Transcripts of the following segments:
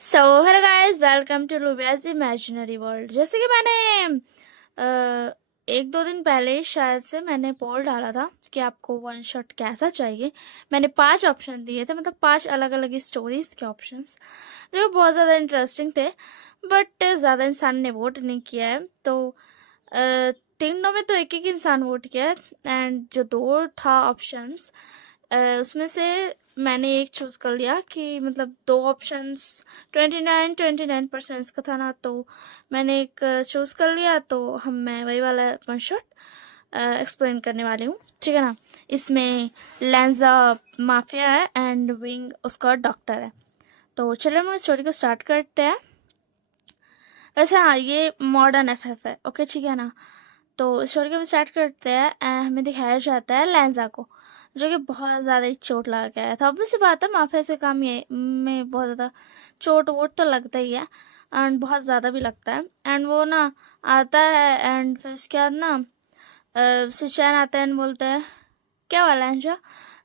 So hello guys, welcome to Lubiya's imaginary world. जैसे कि मैंने एक दो दिन पहले शायद से मैंने पोल डाला था कि आपको वन शॉट कैसा चाहिए। मैंने 5 ऑप्शन दिए थे, मतलब 5 अलग अलग स्टोरीज के ऑप्शंस, जो बहुत ज़्यादा इंटरेस्टिंग थे। बट ज़्यादा इंसान ने वोट नहीं किया है, तो तीनों में तो एक एक इंसान वोट किया है। एंड जो दो था ऑप्शंस, उसमें से मैंने एक चूज़ कर लिया कि मतलब दो ऑप्शंस 29% का था ना, तो मैंने एक चूज़ कर लिया। तो मैं वही वाला वन शॉट एक्सप्लेन करने वाली हूँ, ठीक है ना। इसमें लैंजा माफिया है एंड विंग उसका डॉक्टर है। तो चलो हम स्टोरी को स्टार्ट करते हैं। वैसे हाँ, ये मॉडर्न एफएफ है, ओके ठीक है ना। तो स्टोरी को स्टार्ट करते हैं। हमें दिखाया जाता है लैंजा को, जो कि बहुत ज़्यादा ही चोट लगा के आया था। ऑब्वियस सी बात है, माफिया से काम ये में बहुत ज़्यादा चोट वोट तो लगता ही है, एंड बहुत ज़्यादा भी लगता है। एंड वो ना आता है, एंड फिर उसके बाद ना सुचैन आता है एंड बोलता है क्या हुआ लैंजा।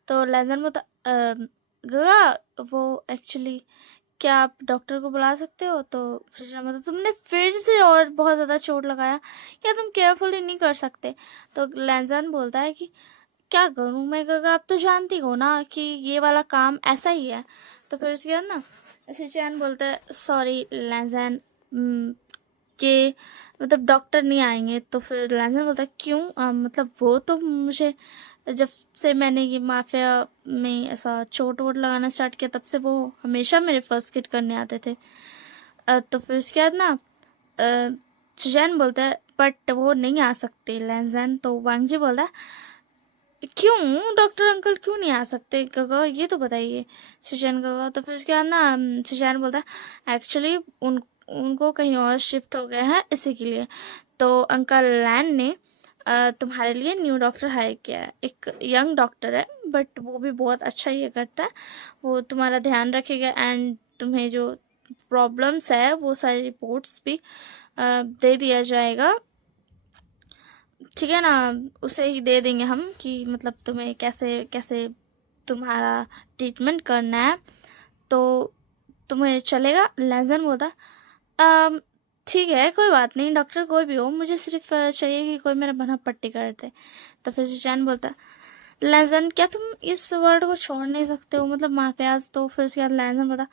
तो लैंजा बोलता गगा, वो एक्चुअली क्या आप डॉक्टर को बुला सकते हो। तो फिर मतलब तुमने फिर से और बहुत ज़्यादा चोट लगाया, क्या तुम केयरफुली नहीं कर सकते। तो लैंजन बोलता है कि क्या करूँ मैं गगा, आप तो जानती हो ना कि ये वाला काम ऐसा ही है। तो फिर उसके बाद ना शिचैन बोलता है सॉरी लैंजन, कि मतलब डॉक्टर नहीं आएंगे। तो फिर लैंजन बोलता है क्यों, मतलब वो तो मुझे जब से मैंने ये माफिया में ऐसा चोट वोट लगाना स्टार्ट किया, तब से वो हमेशा मेरे फर्स्ट किट करने आते थे। तो फिर उसके बाद ना सुजैन बोलता है बट वो नहीं आ सकते लैंजन। तो वांगजी बोलता है क्यों डॉक्टर अंकल क्यों नहीं आ सकते गगा, ये तो बताइए सुजैन गगा। तो फिर उसके बाद ना सुजैन बोलता है एक्चुअली उनको कहीं और शिफ्ट हो गए हैं, इसी के लिए। तो अंकल लैन ने तुम्हारे लिए न्यू डॉक्टर हायर किया है। एक यंग डॉक्टर है, बट वो भी बहुत अच्छा ये करता है। वो तुम्हारा ध्यान रखेगा एंड तुम्हें जो प्रॉब्लम्स है वो सारी रिपोर्ट्स भी दे दिया जाएगा, ठीक है ना। उसे ही दे देंगे हम कि मतलब तुम्हें कैसे कैसे तुम्हारा ट्रीटमेंट करना है। तो तुम्हें चलेगा। लेजन बोलता "अम, ठीक है कोई बात नहीं डॉक्टर, कोई भी हो, मुझे सिर्फ चाहिए कि कोई मेरा बना पट्टी कर दे। तो फिर सुजैन बोलता लेजन क्या तुम इस वर्ड को छोड़ नहीं सकते हो, मतलब माफियाज। तो फिर उसके बाद लेजन बोलता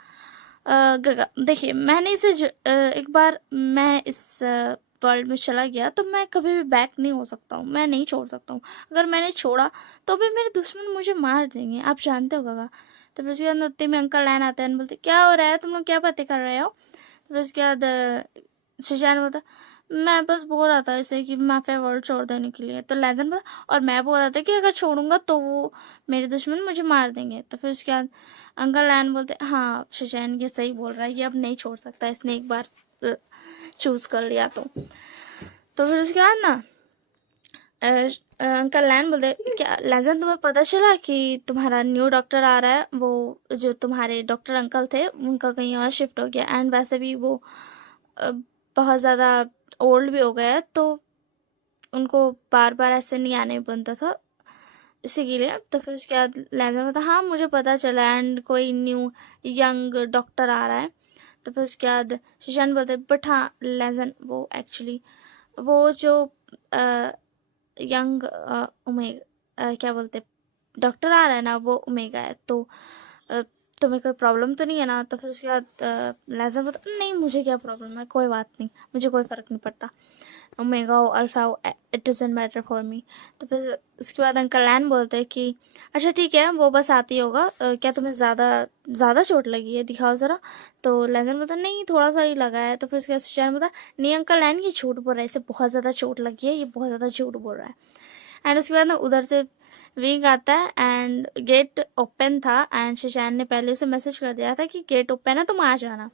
गगा देखिए, मैंने एक बार मैं इस वर्ल्ड में चला गया तो मैं कभी भी बैक नहीं हो सकता हूँ, मैं नहीं छोड़ सकता हूँ। अगर मैंने छोड़ा तो भी मेरे दुश्मन मुझे मार देंगे, आप जानते हो गगा। तो फिर उसके बाद उतने में अंकल लैन आते हैं बोलते क्या हो रहा है, तुम लोग क्या बातें कर रहे हो। तो फिर उसके बाद सुजान बोलता मैं बस बोल रहा था इसे कि माफिया वर्ल्ड छोड़ देने के लिए। तो लैदन बोला और मैं बोल रहा था कि अगर छोड़ूंगा तो वो मेरे दुश्मन मुझे मार देंगे। तो फिर उसके बाद अंकल लैन बोलते हाँ सुजैन ये सही बोल रहा है, ये अब नहीं छोड़ सकता, इसने एक बार चूज कर लिया। तो फिर उसके बाद ना अंकल लैन बोलते क्या लैजन तुम्हें पता चला कि तुम्हारा न्यू डॉक्टर आ रहा है, वो जो तुम्हारे डॉक्टर अंकल थे उनका कहीं और शिफ्ट हो गया, एंड वैसे भी वो अ, बहुत ज़्यादा ओल्ड भी हो गया है, तो उनको बार बार ऐसे नहीं आने बनता था, इसी के लिए। तो फिर उसके बाद लैजन बोलता हाँ मुझे पता चला, एंड कोई न्यू यंग डॉक्टर आ रहा है। तो फिर उसके बाद सुशांत बोलते बट हाँ लेजन वो एक्चुअली वो जो यंग ओमेगा क्या बोलते डॉक्टर आ रहा है ना, वो ओमेगा है। तो अ, तुम्हें कोई प्रॉब्लम तो नहीं है ना। तो फिर उसके बाद लेजर बोलता नहीं मुझे क्या प्रॉब्लम है, कोई बात नहीं, मुझे कोई फ़र्क नहीं पड़ता, ओमेगा हो अल्फा हो, it doesn't matter for me. तो फिर उसके बाद अंकल लैन बोलते हैं कि अच्छा ठीक है वो बस आती होगा, क्या तुम्हें ज़्यादा ज़्यादा चोट लगी है, दिखाओ ज़रा। तो लैन बोलता नहीं थोड़ा सा ही लगा है। तो फिर उसके बाद सुशांत बोलता नहीं अंकल लैन ये झूठ बोल रहा है, इसे बहुत ज़्यादा चोट लगी है, ये बहुत ज़्यादा झूठ बोल रहा है। एंड उसके बाद ना उधर से विंग आता है एंड गेट ओपन था, एंड शशान ने पहले उसे मैसेज कर दिया था कि गेट ओपन है तुम आ जाना।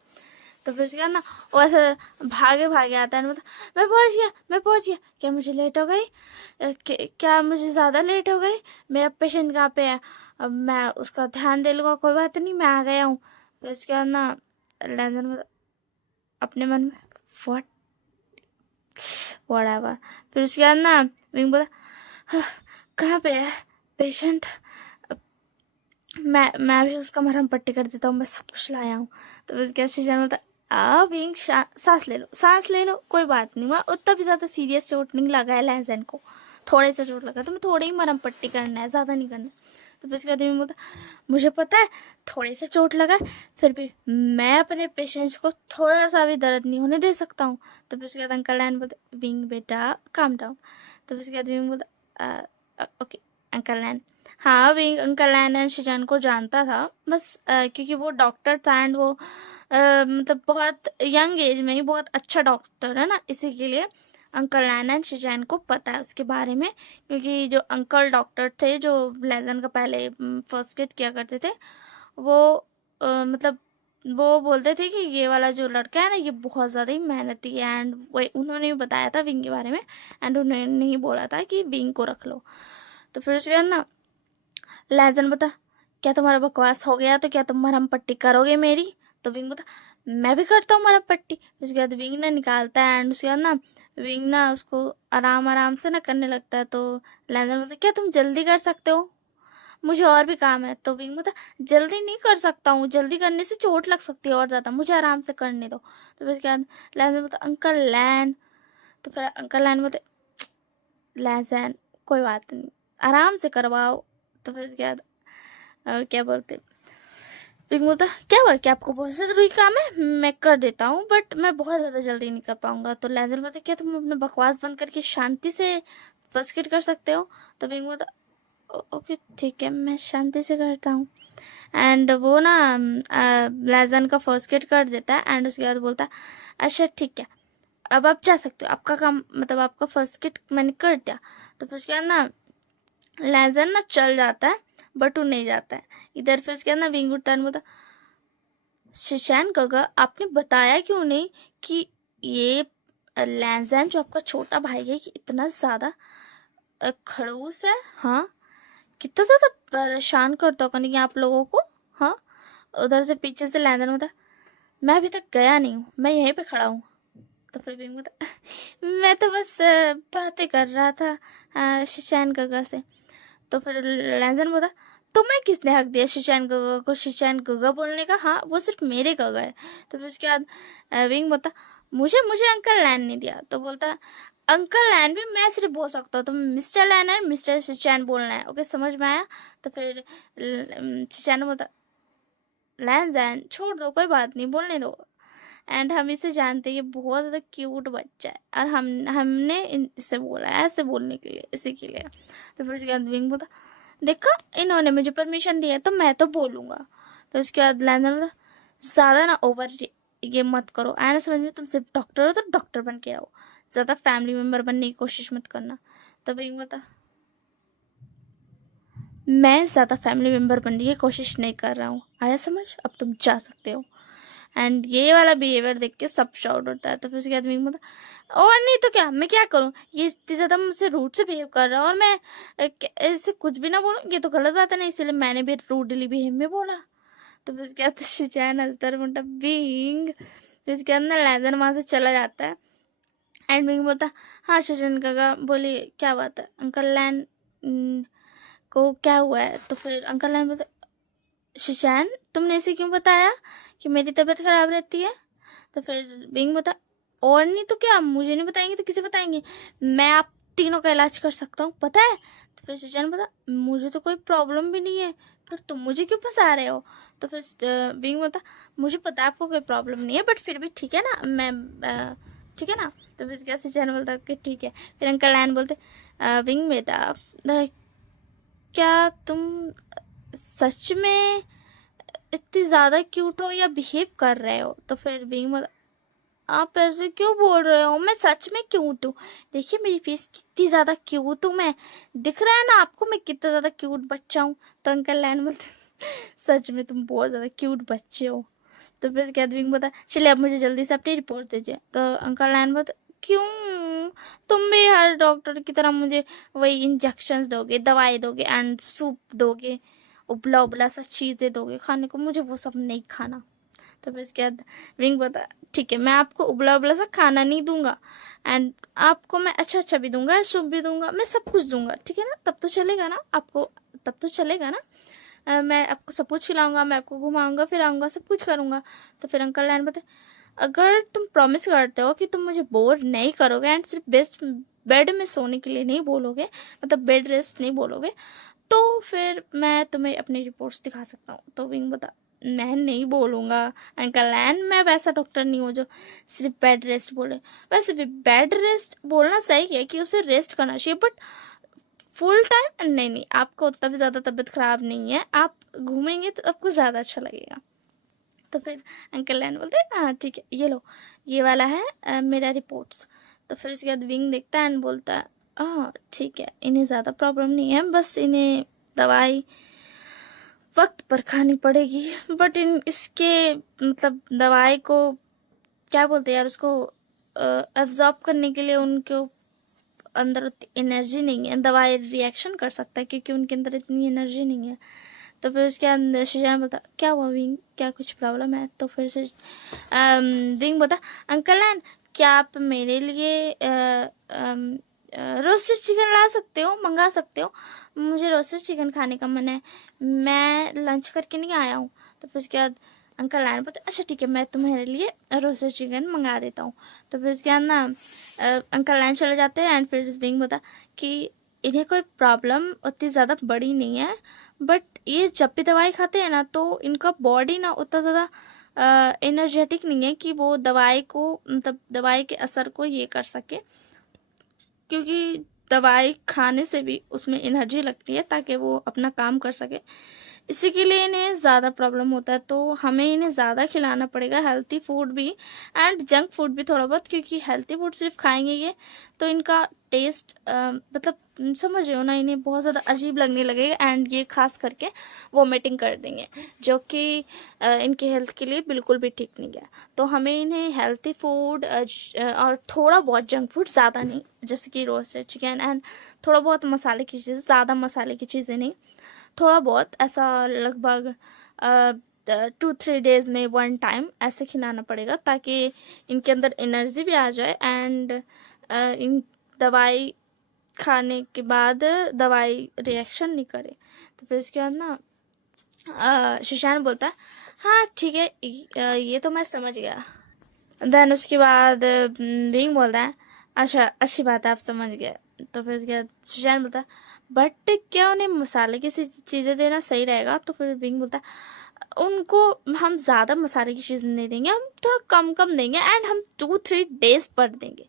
तो फिर उसके बाद ना वो ऐसे भागे भागे आता है, मतलब मैं पहुंच गया मैं पहुंच गया, क्या मुझे लेट हो गई, क्या मुझे ज़्यादा लेट हो गई, मेरा पेशेंट कहाँ पे है, अब मैं उसका ध्यान दे लूँगा, कोई बात नहीं मैं आ गया हूँ। फिर उसके बाद ना लैंडन अपने मन में व्हाट व्हाटएवर। फिर उसके बाद ना विंग बोला कहाँ पे है पेशेंट, मैं भी उसका मरहम पट्टी कर देता हूँ, मैं सब कुछ लाया हूँ। तो फिर उसके शीशान बोलता आ विंग सांस ले लो, कोई बात नहीं हुआ, उतना भी ज़्यादा सीरियस चोट नहीं लगा है लहजन को, थोड़े से चोट लगा, तो मैं थोड़ी ही मरहम पट्टी करना है, ज़्यादा नहीं करना। तो फिर उसके बाद विंग बोलता मुझे पता है थोड़े से चोट लगा है, फिर भी मैं अपने पेशेंट्स को थोड़ा सा भी दर्द नहीं होने दे सकता हूँ। तो फिर उसके बाद अंकल लैन बोलते विंग बेटा काम डाउन। तो फिर उसके बाद विंग बोलता ओके अंकल लैन। हाँ विंग अंकल लैन एंड शिजान को जानता था, बस क्योंकि वो डॉक्टर था एंड वो मतलब बहुत यंग एज में ही बहुत अच्छा डॉक्टर है ना, इसी के लिए अंकल लैन एंड शिजान को पता है उसके बारे में। क्योंकि जो अंकल डॉक्टर थे जो लेजन का पहले फर्स्ट एड किया करते थे, वो मतलब वो बोलते थे कि ये वाला जो लड़का है ना ये बहुत ज़्यादा ही मेहनती है, एंड वही उन्होंने ही बताया था विंग के बारे में, एंड उन्होंने ही बोला था कि विंग को रख लो। तो फिर उसके बाद ना लहजन बता क्या तुम्हारा बकवास हो गया, तो क्या तुम मरहम पट्टी करोगे मेरी? तो विंग बता मैं भी करता हूँ मरहम पट्टी। उसके बाद विंग ना निकालता है एंड उसके बाद ना विंग ना उसको आराम आराम से ना करने लगता है। तो लहजन बोलता क्या तुम जल्दी कर सकते हो, मुझे और भी काम है। तो विंग बोलता जल्दी नहीं कर सकता हूँ, जल्दी करने से चोट लग सकती है और ज़्यादा, मुझे आराम से करने दो। तो फिर उसके बाद लहजन बोलता अंकल लैन। तो फिर अंकल लैन बोलते लहजन कोई बात नहीं आराम से करवाओ। तो फिर उसके बाद क्या बोलते विंग बोलता क्या हुआ, क्या आपको बहुत ज़रूरी काम है, मैं कर देता हूँ बट मैं बहुत ज़्यादा जल्दी नहीं कर पाऊंगा। तो लैजर बोलता क्या तुम अपने बकवास बंद करके शांति से बस्किट कर सकते हो? तो विंग बोलता ओके ठीक है मैं शांति से करता हूँ। एंड वो ना लैजन का फर्स्ट एड कर देता है एंड उसके बाद बोलता अच्छा ठीक है अब आप जा सकते हो, आपका काम मतलब आपका फर्स्ट एड मैंने कर दिया। तो फिर उसके बाद ना लैजन ना चल जाता है बट वो नहीं जाता है इधर। फिर उसके बाद ना विंग उठता है बोलता शिशान गगा आपने बताया क्यों नहीं कि ये लैजन जो आपका छोटा भाई है कि इतना ज़्यादा खड़ूस है, हाँ कितना ज़्यादा परेशान करता होगा नहीं आप लोगों को। हाँ उधर से पीछे से लैजन होता मैं अभी तक गया नहीं हूँ, मैं यहीं पे खड़ा हूँ। तो फिर विंग होता मैं तो बस बातें कर रहा था शिशान गगा से। तो फिर लैजन बोला तुम्हें किसने हक दिया शिशान गगा को शिशान गगा बोलने का, हाँ वो सिर्फ मेरे गगा है। तो फिर उसके बाद विंग बोलता मुझे मुझे अंकल लैन नहीं दिया। तो बोलता अंकल लैन भी मैं सिर्फ बोल सकता हूँ, तो मिस्टर लैन है मिस्टर शिशान बोलना है, ओके समझ में आया? तो फिर शिशान बोलता लैन जैन छोड़ दो कोई बात नहीं बोलने दो, एंड हम इसे जानते हैं ये बहुत ज़्यादा क्यूट बच्चा है और हमने इससे बोला है ऐसे बोलने के लिए इसी के लिए। तो फिर उसके बाद विंग बोला देखा इन्होंने मुझे परमिशन दिया है तो मैं तो बोलूँगा। फिर उसके बाद लैंडर बोला ज़्यादा ना ओवर ये मत करो, आया ना समझ में, तुम सिर्फ डॉक्टर हो तो डॉक्टर बन के रहो, ज़्यादा फैमिली मेम्बर बनने की कोशिश मत करना। तो विंग बता मैं ज़्यादा फैमिली मेम्बर बनने की कोशिश नहीं कर रहा हूँ, आया समझ, अब तुम जा सकते हो। एंड ये वाला बिहेवियर देख के सब शाउट होता है। तो फिर उसके आदमी मतलब और नहीं तो क्या मैं क्या करूँ, ये इतनी ज़्यादा मुझसे रूड से बिहेव कर रहा है और मैं ऐसे कुछ भी ना बोलूँ, ये तो गलत बात है ना, इसलिए मैंने भी रूडली बिहेव में बोला। तो फिर उसके बाद शिजान हंसता है बोलता बिंग। फिर उसके अंदर लैजन वहाँ से चला जाता है एंड बिंग बोलता हाँ शिजान काका बोलिए क्या बात है, अंकल लैन को क्या हुआ है? तो फिर अंकल लैन बोलता शिशान तुमने इसे क्यों बताया कि मेरी तबीयत खराब रहती है? तो फिर बिंग बता और नहीं तो क्या, मुझे नहीं बताएंगे तो किसे बताएंगे, मैं आप तीनों का इलाज कर सकता हूँ पता है। तो फिर शिशान बता मुझे तो कोई प्रॉब्लम भी नहीं है, फिर तुम मुझे क्यों फंसा रहे हो? तो फिर बिंग बता मुझे पता है आपको कोई प्रॉब्लम नहीं है बट फिर भी ठीक है ना, मैं ठीक है ना? तो फिर क्या शिशान बोलता कि ठीक है। फिर अंकल लैन बोलते बिंग बेटा क्या तुम सच में इतनी ज़्यादा क्यूट हो या बिहेव कर रहे हो? तो फिर बीइंग बोला आप ऐसे क्यों बोल रहे हो, मैं सच में क्यूट हूँ, देखिए मेरी फेस कितनी ज़्यादा क्यूट हूँ मैं, दिख रहा है ना आपको मैं कितना ज़्यादा क्यूट बच्चा हूँ? तो अंकल लैन बोलते सच में तुम बहुत ज़्यादा क्यूट बच्चे हो। तो फिर क्या बीइंग बोलता चलिए अब मुझे जल्दी से अपनी रिपोर्ट दीजिए। तो अंकल लैन बोलते क्यों, तुम भी हर डॉक्टर की तरह मुझे वही इंजेक्शंस दोगे, दवाई दोगे एंड सूप दोगे, उबला उबला सा चीज़ें दोगे खाने को, मुझे वो सब नहीं खाना। तो फिर इसके बाद विंग बता ठीक है मैं आपको उबला उबला सा खाना नहीं दूंगा एंड आपको मैं अच्छा अच्छा भी दूंगा, सूप भी दूंगा, मैं सब कुछ दूंगा, ठीक है ना, तब तो चलेगा ना आपको, तब तो चलेगा ना? मैं आपको सब कुछ खिलाऊंगा, मैं आपको घुमाऊंगा फिराऊंगा, सब कुछ करूंगा। तो फिर अंकल लैन बोलते, अगर तुम प्रॉमिस करते हो कि तुम मुझे बोर नहीं करोगे एंड सिर्फ बेस्ट बेड में सोने के लिए नहीं बोलोगे, मतलब बेड रेस्ट नहीं बोलोगे, तो फिर मैं तुम्हें अपनी रिपोर्ट्स दिखा सकता हूँ। तो विंग बता, मैं नहीं बोलूँगा अंकल एंड मैं वैसा डॉक्टर नहीं हूँ जो सिर्फ बेड रेस्ट बोले। वैसे भी बेड रेस्ट बोलना सही है कि उसे रेस्ट करना चाहिए, बट फुल टाइम नहीं। नहीं, आपको उतना भी ज़्यादा तबीयत ख़राब नहीं है, आप घूमेंगे तो आपको ज़्यादा अच्छा लगेगा। तो फिर अंकल लैन बोलते हैं हाँ ठीक है, ये लो, ये वाला है मेरा रिपोर्ट्स। तो फिर उसके बाद विंग देखता है एंड बोलता है हाँ ठीक है, इन्हें ज़्यादा प्रॉब्लम नहीं है, बस इन्हें दवाई वक्त पर खानी पड़ेगी। बट इसके मतलब दवाई को क्या बोलते हैं यार, उसको एब्जॉर्ब करने के लिए उनके अंदर उतनी एनर्जी नहीं है, दवाई रिएक्शन कर सकता है क्योंकि उनके अंदर इतनी एनर्जी नहीं है। तो फिर उसके अंदर शीशान बोलता क्या हुआ विंग, क्या कुछ प्रॉब्लम है? तो फिर से विंग बोलता अंकल एंड क्या आप मेरे लिए रोस्टेड चिकन ला सकते हो, मंगा सकते हो? मुझे रोस्टेड चिकन खाने का मन है, मैं लंच करके नहीं आया हूँ। तो फिर उसके बाद अंकल लैन बोलते अच्छा ठीक है, मैं तुम्हारे लिए रोस्टेड चिकन मंगा देता हूँ। तो फिर उसके बाद ना अंकल लैन चले जाते हैं एंड फिर विंग बोलता कि इन्हें कोई प्रॉब्लम उतनी ज़्यादा बड़ी नहीं है, बट ये जब भी दवाई खाते हैं ना तो इनका बॉडी ना उतना ज़्यादा एनर्जेटिक नहीं है कि वो दवाई को मतलब दवाई के असर को ये कर सके, क्योंकि दवाई खाने से भी उसमें एनर्जी लगती है ताकि वो अपना काम कर सके। इसी के लिए इन्हें ज़्यादा प्रॉब्लम होता है, तो हमें इन्हें ज़्यादा खिलाना पड़ेगा, हेल्थी फूड भी एंड जंक फूड भी थोड़ा बहुत, क्योंकि हेल्थी फूड सिर्फ खाएंगे ये तो इनका टेस्ट मतलब समझ रहे हो ना, इन्हें बहुत ज़्यादा अजीब लगने लगेगा एंड ये खास करके वोमिटिंग कर देंगे, जो कि इनकी हेल्थ के लिए बिल्कुल भी ठीक नहीं है। तो हमें इन्हें हेल्थी फूड और थोड़ा बहुत जंक फूड, ज़्यादा नहीं, जैसे कि रोस्टेड चिकन एंड थोड़ा बहुत मसाले की चीज़ें, ज़्यादा मसाले की चीज़ें नहीं, थोड़ा बहुत ऐसा लगभग 2-3 डेज में 1 टाइम ऐसे खिलाना पड़ेगा ताकि इनके अंदर एनर्जी भी आ जाए एंड इन दवाई खाने के बाद दवाई रिएक्शन नहीं करे। तो फिर इसके बाद ना सुशांत बोलता है हाँ ठीक है, ये तो मैं समझ गया। देन उसके बाद बीइंग बोलता है अच्छा अच्छी बात है, आप समझ गए। तो फिर उसके बाद सुशांत बोलता है बट क्या उन्हें मसाले की चीज़ें देना सही रहेगा? तो फिर बीइंग बोलता है उनको हम ज़्यादा मसाले की चीज़ नहीं देंगे, हम थोड़ा कम कम देंगे एंड हम 2-3 डेज पर देंगे,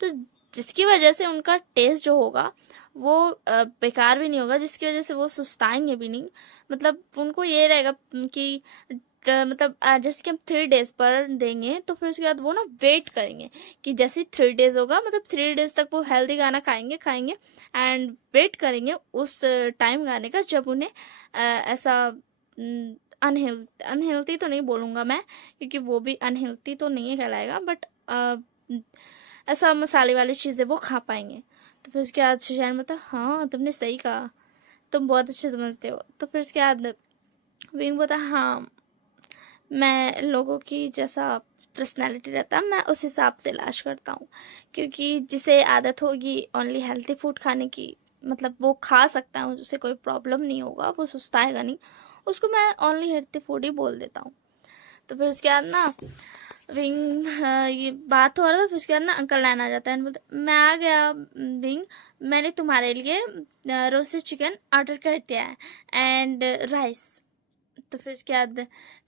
तो जिसकी वजह से उनका टेस्ट जो होगा वो बेकार भी नहीं होगा, जिसकी वजह से वो सुस्ताएंगे भी नहीं। मतलब उनको ये रहेगा कि मतलब जैसे कि हम 3 डेज पर देंगे तो फिर उसके बाद वो ना वेट करेंगे कि जैसे 3 डेज होगा, मतलब 3 डेज तक वो हेल्दी खाना खाएंगे खाएंगे एंड वेट करेंगे उस टाइम खाने का जब उन्हें ऐसा अनहेल्थी तो नहीं बोलूँगा मैं, क्योंकि वो भी अनहेल्थी तो नहीं कहलाएगा, बट ऐसा मसाले वाली चीज़ें वो खा पाएंगे। तो फिर उसके बाद सुशांत बोलता हाँ तुमने सही कहा, तुम बहुत अच्छे समझते हो। तो फिर उसके बाद विंग बोलता हाँ मैं लोगों की जैसा पर्सनैलिटी रहता मैं उस हिसाब से इलाज करता हूँ, क्योंकि जिसे आदत होगी ओनली हेल्थी फूड खाने की, मतलब वो खा सकता है, उसे कोई प्रॉब्लम नहीं होगा, वो सुस्ताएगा नहीं, उसको मैं ओनली हेल्थी फूड ही बोल देता हूँ। तो फिर उसके बाद ना विंग ये बात हो रहा था, फिर उसके बाद ना अंकल लैन आ जाता है बोलते मैं आ गया विंग, मैंने तुम्हारे लिए रोस्टेड चिकन ऑर्डर कर दिया है एंड राइस। तो फिर उसके बाद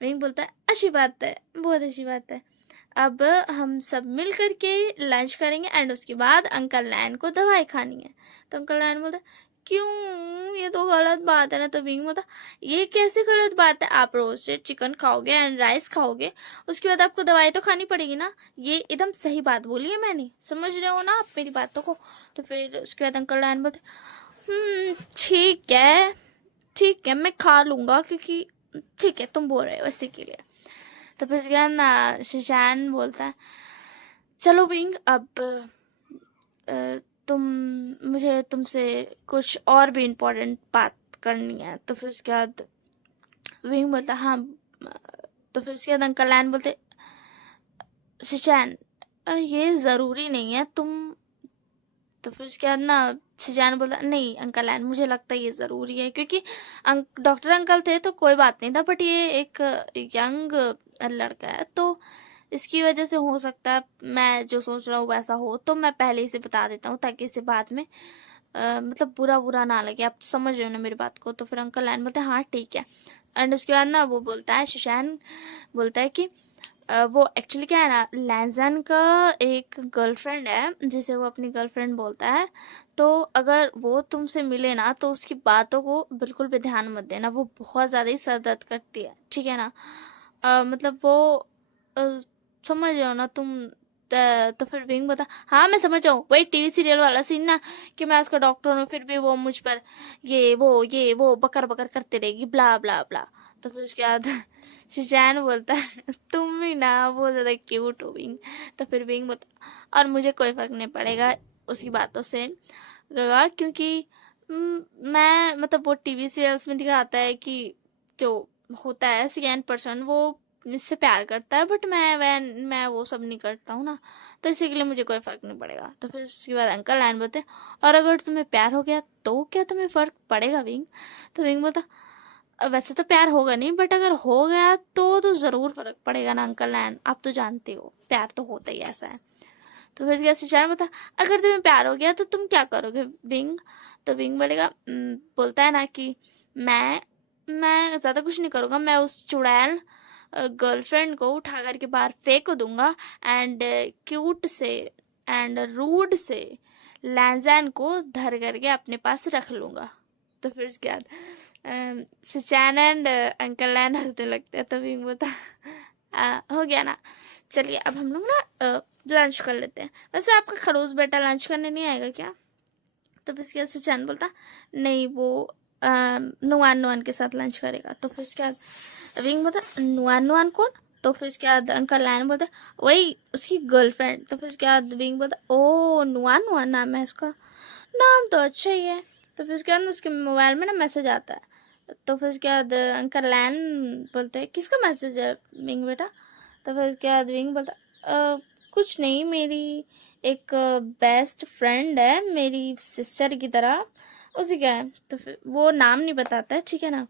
विंग बोलता है अच्छी बात है, बहुत अच्छी बात है, अब हम सब मिल करके लंच करेंगे एंड उसके बाद अंकल लैन को दवाई खानी है। तो अंकल लैन बोलता है क्यों, ये तो गलत बात है ना। तो विंग बोलता ये कैसे गलत बात है, आप रोस्टेड चिकन खाओगे एंड राइस खाओगे, उसके बाद आपको दवाई तो खानी पड़ेगी ना, ये एकदम सही बात बोली है मैंने, समझ रहे हो ना आप मेरी बातों को? तो फिर उसके बाद अंकल लैन बोलते ठीक है ठीक है, मैं खा लूँगा, क्योंकि ठीक है तुम बोल रहे हो इसी के लिए। तो फिर उसके बाद ना सुशांत बोलता है चलो विंग अब तुम मुझे तुमसे कुछ और भी इम्पोर्टेंट बात करनी है। तो फिर उसके बाद विंग बोलता हाँ। तो फिर उसके बाद अंकल लैन बोलते सुशांत ये ज़रूरी नहीं है तुम। तो फिर उसके बाद ना सुजान बोला नहीं अंकल एंड मुझे लगता है ये ज़रूरी है, क्योंकि डॉक्टर अंकल थे तो कोई बात नहीं था, बट ये एक यंग लड़का है तो इसकी वजह से हो सकता है मैं जो सोच रहा हूँ वैसा हो, तो मैं पहले ही से बता देता हूँ ताकि इसे बाद में मतलब बुरा बुरा ना लगे। आप तो समझ रहे हो ना मेरी बात को। तो फिर अंकल एंड बोलते हैं हाँ ठीक है। एंड उसके बाद ना वो बोलता है, सुशान बोलता है कि वो एक्चुअली क्या है ना, लैज़न का एक गर्लफ्रेंड है जिसे वो अपनी गर्लफ्रेंड बोलता है। तो अगर वो तुमसे मिले ना तो उसकी बातों को बिल्कुल भी ध्यान मत देना, वो बहुत ज़्यादा ही सर दर्द करती है, ठीक है ना। मतलब वो अ, समझ रहे हो ना तुम। तो फिर विंग बता हाँ मैं समझ जाऊँ, वही टीवी सीरियल वाला सीन ना कि मैं उसका डॉक्टर हूँ फिर भी वो मुझ पर ये वो बकर बकर करते रहेगी ब्ला ब्ला ब्ला। तो फिर उसके बाद सुजैन बोलता है तुम भी ना बहुत ज़्यादा क्यूट हो विंग। तो फिर विंग बोलता और मुझे कोई फर्क नहीं पड़ेगा उसकी बातों से गगा, क्योंकि मैं मतलब वो टीवी सीरियल्स में दिखाता है कि जो होता है सेकेंड पर्सन वो मुझसे प्यार करता है, बट मैं वो सब नहीं करता हूँ ना, तो इसी के लिए मुझे कोई फ़र्क नहीं पड़ेगा। तो फिर उसके बाद अंकल लाइन बोलते और अगर तुम्हें प्यार हो गया तो क्या तुम्हें फ़र्क पड़ेगा विंग। तो विंग बोलता वैसे तो प्यार होगा नहीं, बट अगर हो गया तो ज़रूर फ़र्क पड़ेगा ना अंकल लैन, आप तो जानते हो प्यार तो होता ही ऐसा है। तो फिर क्या सुशांत बता अगर तुम्हें प्यार हो गया तो तुम क्या करोगे विंग। तो विंग बोलेगा बोलता है ना कि मैं ज़्यादा कुछ नहीं करूँगा, मैं उस चुड़ैल गर्लफ्रेंड को उठा करके बाहर फेंक दूंगा एंड क्यूट से एंड रूड से लैंजैन को धर करके अपने पास रख लूँगा। तो फिर उसके बाद सुचैन एंड अंकल लैन हंसने लगते हैं। तो विंग बोलता हो गया ना, चलिए अब हम लोग ना लंच कर लेते हैं। वैसे आपका खड़ूस बेटा लंच करने नहीं आएगा क्या। तो फिर उसके बाद सुचैन बोलता नहीं वो नुआन नुआन के साथ लंच करेगा। तो फिर उसके बाद विंग बोलता नुआन नुआन कौन। तो फिर उसके बाद अंकल लैन बोलता वही उसकी गर्लफ्रेंड। तो फिर उसके बाद विंग बोलता ओ नुआन नुआन नाम है उसका, नाम तो अच्छा ही है। तो फिर उसके बाद उसके मोबाइल में ना मैसेज आता है। तो फिर उसके बाद अंकल लैन बोलते हैं किसका मैसेज है विंग बेटा। तो फिर उसके बाद विंग बोलता कुछ नहीं, मेरी एक बेस्ट फ्रेंड है मेरी सिस्टर की तरह, उसी का है। तो फिर वो नाम नहीं बताता है, ठीक है ना।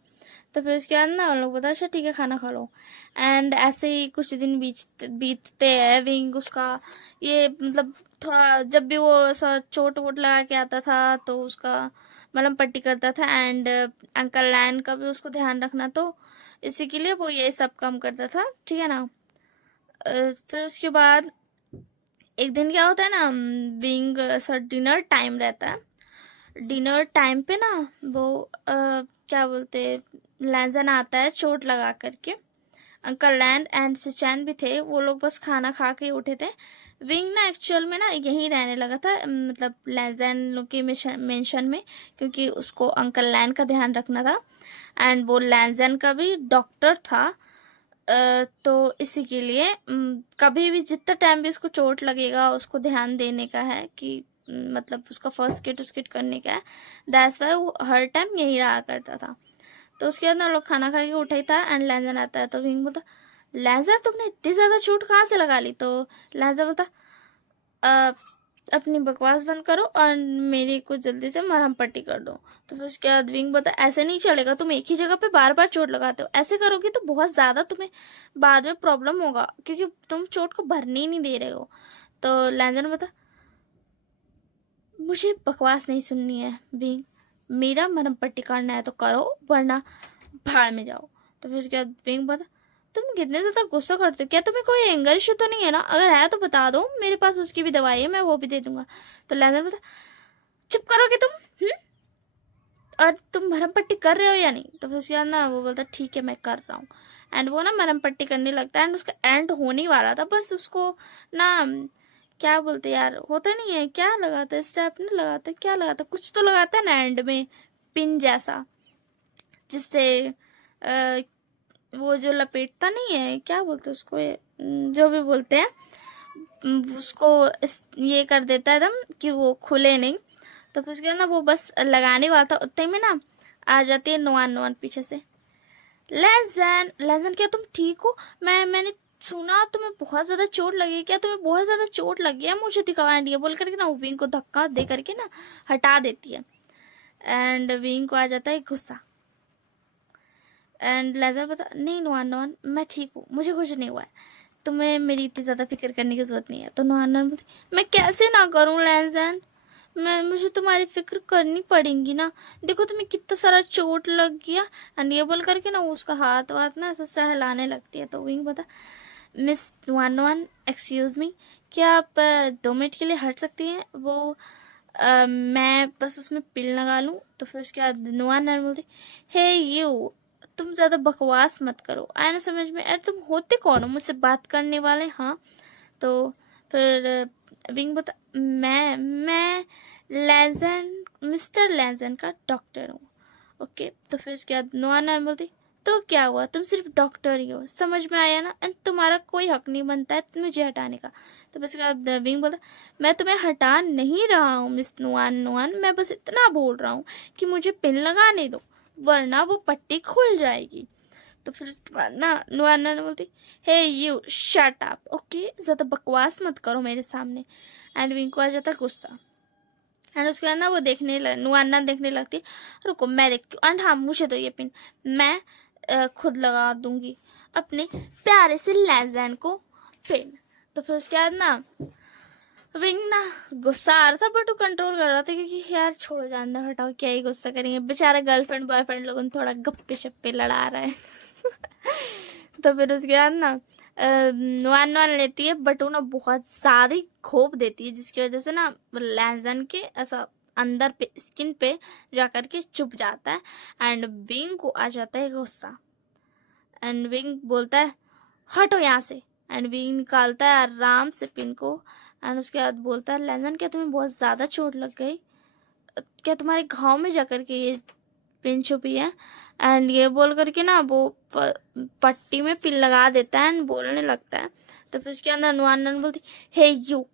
तो फिर उसके बाद ना उन लोग बता अच्छा ठीक है खाना खा लो। एंड ऐसे ही कुछ दिन बीतते हैं। विंग उसका ये मतलब थोड़ा जब भी वो ऐसा चोट वोट लगा के आता था तो उसका मलहम पट्टी करता था। एंड अंकल लैन का भी उसको ध्यान रखना, तो इसी के लिए वो ये सब काम करता था, ठीक है ना। फिर उसके बाद एक दिन क्या होता है ना, विंग ऐसा डिनर टाइम रहता है। डिनर टाइम पे ना वो क्या बोलते लैंजन आता है चोट लगा करके। अंकल लैंड एंड सिचैन भी थे, वो लोग बस खाना खा के उठे थे। विंग ना एक्चुअल में ना यहीं रहने लगा था मतलब लैंजन लोग के मेंशन में, क्योंकि उसको अंकल लैंड का ध्यान रखना था एंड वो लैंजन का भी डॉक्टर था। तो इसी के लिए कभी भी जितना टाइम भी उसको चोट लगेगा उसको ध्यान देने का है कि मतलब उसका फर्स्ट किट उसकिट करने का है। दैट्स वाई वो हर टाइम यही रहा करता था। तो उसके बाद ना लोग खाना खा के उठा ही था एंड लैंजन आता है। तो विंग बोलता लैंजन तुमने इतनी ज़्यादा चोट कहाँ से लगा ली। तो लैंजन बोलता "अ, अपनी बकवास बंद करो और मेरी को जल्दी से मरहम पट्टी कर दो। तो फिर उसके बाद विंग बोलता ऐसे नहीं चलेगा, तुम एक ही जगह पे बार बार चोट लगाते हो, ऐसे करोगे तो बहुत ज़्यादा तुम्हें बाद में प्रॉब्लम होगा क्योंकि तुम चोट को भरने ही नहीं दे रहे हो। तो लैंजन बोलता मुझे बकवास नहीं सुननी है विंग, मेरा मरहम पट्टी करना है तो करो वरना भाड़ में जाओ। तो फिर उसके बाद विंग बोलता तुम कितने ज़्यादा गुस्सा करते हो, क्या तुम्हें कोई एंगर इशू तो नहीं है ना, अगर है तो बता दो, मेरे पास उसकी भी दवाई है मैं वो भी दे दूंगा। तो लैंजन बोलता चुप करोगे तुम और तुम मरहम पट्टी कर रहे हो या नहीं। तो फिर उसके बाद ना वो बोलता ठीक है मैं कर रहा हूँ। एंड वो ना मरहम पट्टी करने लगता है एंड उसका एंड होने वाला था, बस उसको ना क्या बोलते यार होता नहीं है क्या लगाता है स्टेप नहीं लगाता, क्या लगाता कुछ तो लगाता है ना एंड में पिन जैसा, जिससे अ, वो जो लपेटता नहीं है क्या बोलते उसको जो भी बोलते हैं उसको ये कर देता है एकदम कि वो खुले नहीं। तो फिर उसके बाद ना वो बस लगाने वाला था उतने में ना आ जाती है नुआन नुआन पीछे से। लहजन लहजन क्या तुम ठीक हो, मैंने सुना क्या तुम्हें बहुत ज़्यादा चोट लगी, क्या तुम्हें बहुत ज़्यादा चोट लगी है, मुझे दिखाओ। एंड ये बोल करके ना वो विंग को धक्का दे करके ना हटा देती है। एंड विंग को आ जाता है गुस्सा। एंड लेजर बता, नहीं नुआन नुआन मैं ठीक हूँ, मुझे कुछ नहीं हुआ है, तुम्हें मेरी इतनी ज़्यादा फिक्र करने की ज़रूरत नहीं है। तो नुआन नुआन बोलती, मैं कैसे ना करूँ लेजर, मुझे तुम्हारी फिक्र करनी पड़ेगी ना, देखो तुम्हें कितना सारा चोट लग गया। एंड ये बोल करके ना उसका हाथ वाथ ना ऐसा सहलाने लगती है। तो विंग बता, miss Nuwan Nuwan excuse me, क्या आप 2 मिनट के लिए हट सकती हैं, वो मैं बस उसमें पिल लगा लूँ। तो फिर उसके बाद नुआन नुआन बोलती, हे यू, तुम ज़्यादा बकवास मत करो, आया ना समझ में, अरे तुम होते कौन हो मुझसे बात करने वाले। हाँ तो फिर विंग बता, मैं लेजन, मिस्टर लेजन का डॉक्टर हूँ। ओके। तो फिर उसके बाद नुआन नुआन बोलती, तो क्या हुआ, तुम सिर्फ डॉक्टर ही हो, समझ में आया ना, एंड तुम्हारा कोई हक नहीं बनता है मुझे हटाने का। तो बस उसके बाद विंग बोलता, मैं तुम्हें हटा नहीं रहा हूँ मिस नुआन नुआन, मैं बस इतना बोल रहा हूँ कि मुझे पिन लगाने दो, वरना वो पट्टी खुल जाएगी। तो फिर उसके बाद ना नुआना ने बोलती, हे यू शट अप, ओके, ज़्यादा बकवास मत करो मेरे सामने। एंड विंग को आ जाता गुस्सा। एंड उसके बाद ना वो नुआना देखने लगती, रुको मैं देखती हूँ, एंड हाँ मुझे तो ये पिन मैं खुद लगा दूंगी अपने प्यारे से लेजैन को पिन। तो फिर उसके बाद ना विंग ना गुस्सा आ रहा था बट वो कंट्रोल कर रहा था, क्योंकि यार छोड़ो जान दो, हटाओ, क्या ही गुस्सा करेंगे, बेचारा गर्लफ्रेंड बॉयफ्रेंड लोगों ने थोड़ा गप्पे शप्पे लड़ा रहा है। तो फिर उसके बाद ना नुआन नुआन लेती है बट वो ना बहुत ज़्यादा ही खोप देती है, जिसकी वजह से ना लैजन के ऐसा अंदर पे स्किन पे जा कर के चुप जाता है। एंड विंग को आ जाता है गुस्सा। एंड विंग बोलता है, हटो यहाँ से। एंड विंग निकालता है आराम से पिन को। एंड उसके बाद बोलता है, लेजन क्या तुम्हें बहुत ज़्यादा चोट लग गई, क्या तुम्हारे घाव में जा कर के ये पिन छुपी है। एंड ये बोल करके ना वो पट्टी में पिन लगा देता है एंड बोलने लगता है। तो फिर उसके अंदर नुआन बोलती, हे यू,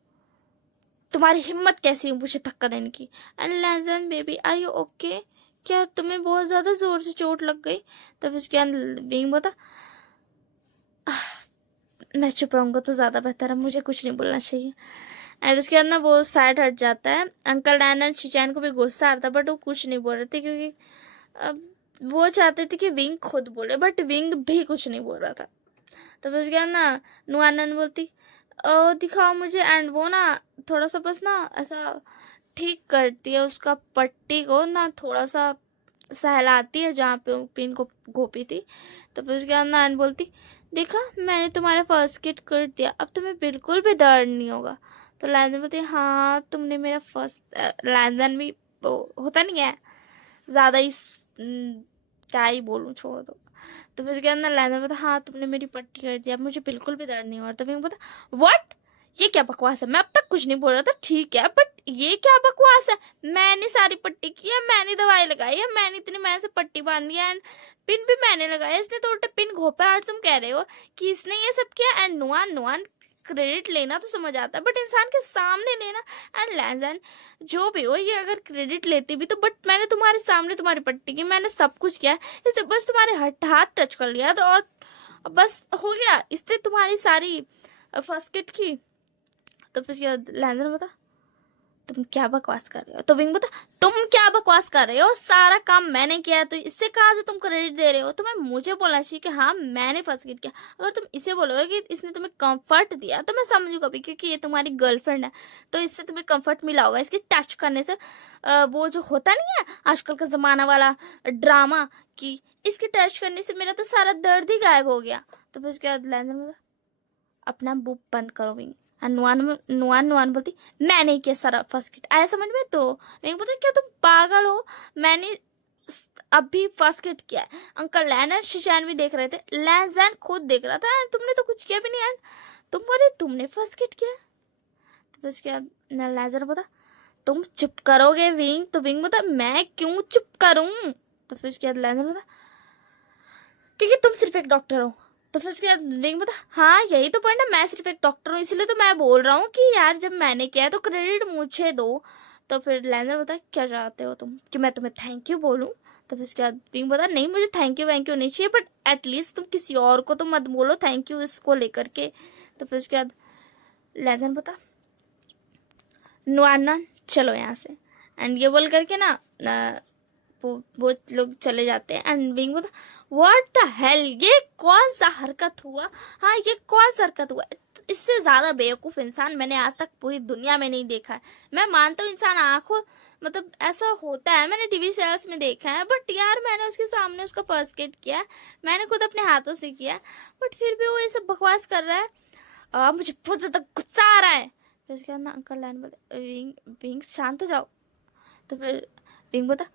तुम्हारी हिम्मत कैसी है मुझे धक्का देने की। एंड लेजन बेबी आर यू ओके, क्या तुम्हें बहुत ज़्यादा ज़ोर से चोट लग गई। तो फिर उसके अंदर विंग बोलता, मैं चुप रहूँगा तो ज़्यादा बेहतर है, मुझे कुछ नहीं बोलना चाहिए। एंड उसके बाद ना वो साइड हट जाता है। अंकल डैन एंड शिचैन को भी गुस्सा आता है बट वो कुछ नहीं बोल रहे थे, क्योंकि अब वो चाहते थे कि विंग खुद बोले, बट विंग भी कुछ नहीं बोल रहा था। तो फिर उसके बाद ना नुआना ने बोलती, ओ दिखाओ मुझे। एंड वो ना थोड़ा सा बस ना ऐसा ठीक करती है उसका पट्टी को ना, थोड़ा सा सहलाती है जहाँ पे पिन को घोपी थी। तो फिर उसके बाद ना एंड बोलती, देखा मैंने तुम्हारा फर्स्ट किट कर दिया, अब तुम्हें बिल्कुल भी दर्द नहीं होगा। तो लैंदन बोलती, हाँ तुमने मेरा फर्स्ट, लैंदन भी वो होता नहीं है ज़्यादा ही क्या ही बोलूँ, छोड़ दो। तो फिर उसके अंदर लैंदन बोलता, हाँ तुमने मेरी पट्टी कर दिया, अब मुझे बिल्कुल भी दर्द नहीं हो रहा। तो फिर बोलता, व्हाट, ये क्या बकवास है, मैं अब तक कुछ नहीं बोल रहा था, ठीक है बट ये क्या बकवास है, मैंने सारी पट्टी की है, मैंने दवाई लगाई है, मैंने इतनी मेहनत से पट्टी बांधी है, एंड पिन भी मैंने लगाया, इसने तो उल्टे पिन घोपा है, और तुम कह रहे हो कि इसने ये सब किया। एंड नुआन नुआन क्रेडिट लेना तो समझ आता है बट इंसान के सामने लेना, एंड लैंजन जो भी हो, ये अगर क्रेडिट लेती भी तो बट मैंने तुम्हारे सामने तुम्हारी पट्टी की, मैंने सब कुछ किया, इससे बस तुम्हारे हाथ टच कर लिया तो और बस हो गया, इसने तुम्हारी सारी फर्स्ट किट की। तो फिर लैंजन बता, तुम क्या बकवास कर रहे हो। तो विंग बता, तुम क्या बकवास कर रहे हो, सारा काम मैंने किया है, तो इससे कहाँ से तुम क्रेडिट दे रहे हो, तुम्हें मुझे बोलना चाहिए कि हाँ मैंने फर्स्ट किट किया। अगर तुम इसे बोलोगे कि इसने तुम्हें कंफर्ट दिया तो मैं समझूंगा भी, क्योंकि ये तुम्हारी गर्लफ्रेंड है तो इससे तुम्हें कंफर्ट मिला होगा, इसके टच करने से वो जो होता नहीं है आजकल का ज़माना वाला ड्रामा कि इसके टच करने से मेरा तो सारा दर्द ही गायब हो गया। तो फिर उसके बाद लैंडन बोला, अपना बुक बंद करो विंग। नुआन नुआन नुआन बोलती, मैं नहीं किया सारा फर्स्ट किट, आया समझ में। तो विंग बोलती, क्या तुम पागल हो, मैंने अभी फर्स्ट किट किया है, अंकल लैन एंड शिशैन भी देख रहे थे, लैन खुद देख रहा था, एंड तुमने तो कुछ किया भी नहीं, एंड तुम बोले तुमने फर्स्ट किट किया। तो फिर उसके बाद लैजर बता, तुम चुप करोगे विंग। तो विंग बता, मैं क्यों चुप करूं। तो फिर उसके बाद लैजर बता, क्योंकि तुम सिर्फ एक डॉक्टर हो। तो फिर उसके बाद विंग बता, हाँ यही तो पॉइंट है, मैं सिर्फ एक डॉक्टर हूँ, इसलिए तो मैं बोल रहा हूँ कि यार जब मैंने किया है तो क्रेडिट मुझे दो। तो फिर लैंडर बता, क्या चाहते हो तुम कि मैं तुम्हें थैंक यू बोलूँ। तो फिर उसके बाद विंग बोला नहीं मुझे थैंक यू वैंक यू नहीं चाहिए, बट एटलीस्ट तुम किसी और को तो मत बोलो थैंक यू इसको लेकर के। तो फिर उसके बाद लेजन बोला नुआना चलो यहाँ से, एंड ये बोल करके ना वो लोग चले जाते हैं। एंड विंग बोलता व्हाट द हेल, ये कौन सा हरकत हुआ, हाँ ये कौन सा हरकत हुआ, इससे ज्यादा बेवकूफ इंसान मैंने आज तक पूरी दुनिया में नहीं देखा है। मैं मानता हूँ इंसान आंखों मतलब ऐसा होता है, मैंने टीवी सीरियल्स में देखा है, बट यार मैंने उसके सामने उसका फर्स्ट एड किया है, मैंने खुद अपने हाथों से किया, बट फिर भी वो ये सब बकवास कर रहा है। मुझे बहुत ज्यादा गुस्सा आ रहा है। फिर उसके बाद ना अंकल लैन बोले विंग विंग शांत हो जाओ। तो फिर विंग बोला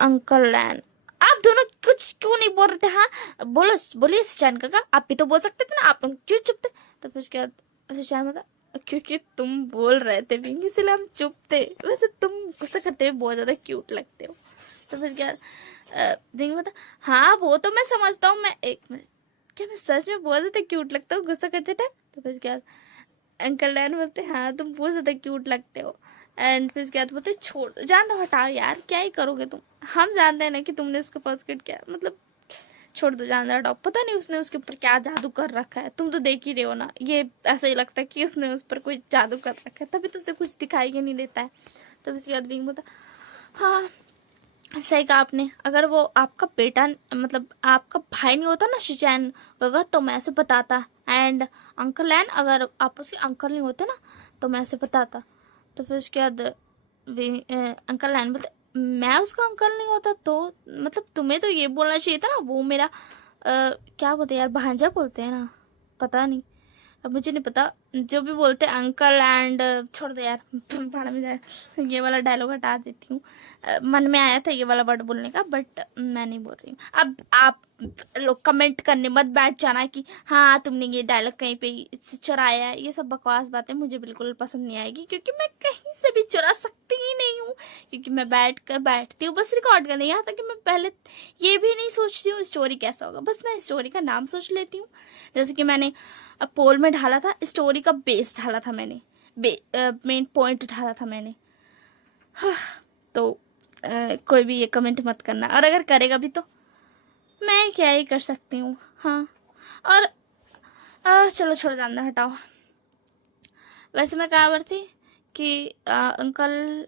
अंकल लैन आप दोनों कुछ क्यों नहीं बोल रहे थे, हाँ बोलो बोलिए सुचैन काका, आप भी तो बोल सकते थे ना, आप क्यों चुप थे। तो फिर उसके बाद सुचैन बोला क्योंकि तुम बोल रहे थे विंग इसलिए हम चुप थे, वैसे तुम गुस्सा करते हुए बहुत ज्यादा क्यूट लगते हो। तो फिर क्या विंग बोला हाँ वो तो मैं समझता हूँ, मैं एक मिनट क्या मैं सच में बहुत ज्यादा क्यूट लगता हूँ गुस्सा करते टाइम। तो फिर उसके बाद अंकल लैन बोलते हाँ तुम बहुत ज्यादा क्यूट लगते हो। एंड फिर उसके बाद बोलते छोड़ दो जान दो हटाओ यार क्या ही करोगे तुम, हम जानते हैं ना कि तुमने उसको फर्स्ट किट किया, मतलब छोड़ दो जान दो हटाओ, पता नहीं उसने उसके ऊपर क्या जादू कर रखा है, तुम तो देख ही रहे हो ना, ये ऐसा ही लगता है कि उसने उस पर कोई जादू कर रखा है, तभी तो उसे कुछ दिखाई ही नहीं देता है। तो उसके बाद विंग बोलता हाँ सही कहा आपने, अगर वो आपका बेटा मतलब आपका भाई नहीं होता ना शिचैन गगा तो मैं ऐसे बताता, एंड अंकल लैन अगर आप उसके अंकल नहीं होते ना तो मैं ऐसे बताता। तो फिर उसके बाद अंकल लैन बोलते मैं उसका अंकल नहीं होता तो मतलब तुम्हें तो ये बोलना चाहिए था ना, वो मेरा क्या बोलते हैं यार भांजा बोलते हैं ना, पता नहीं अब मुझे नहीं पता, जो भी बोलते हैं अंकल एंड छोड़ दो यार भाड़ में जाए, ये वाला डायलॉग हटा देती हूँ। मन में आया था ये वाला वर्ड बोलने का बट मैं नहीं बोल रही हूँ। अब आप लोग कमेंट करने मत बैठ जाना कि हाँ तुमने ये डायलॉग कहीं पे इससे चुराया है, ये सब बकवास बातें मुझे बिल्कुल पसंद नहीं आएगी, क्योंकि मैं कहीं से भी चुरा सकती ही नहीं हूँ, क्योंकि मैं बैठती हूँ बस रिकॉर्ड करने, यहाँ तक कि मैं पहले ये भी नहीं सोचती हूँ स्टोरी कैसा होगा, बस मैं स्टोरी का नाम सोच लेती हूँ। जैसे कि मैंने पोल में ढाला था स्टोरी का बेस ढाला था मैंने, मेन पॉइंट ढाला था मैंने। हाँ, तो कोई भी ये कमेंट मत करना, और अगर करेगा भी तो मैं क्या ही कर सकती हूँ। हाँ और चलो छोड़ जाना हटाओ। वैसे मैं कहाँ पर थी कि अंकल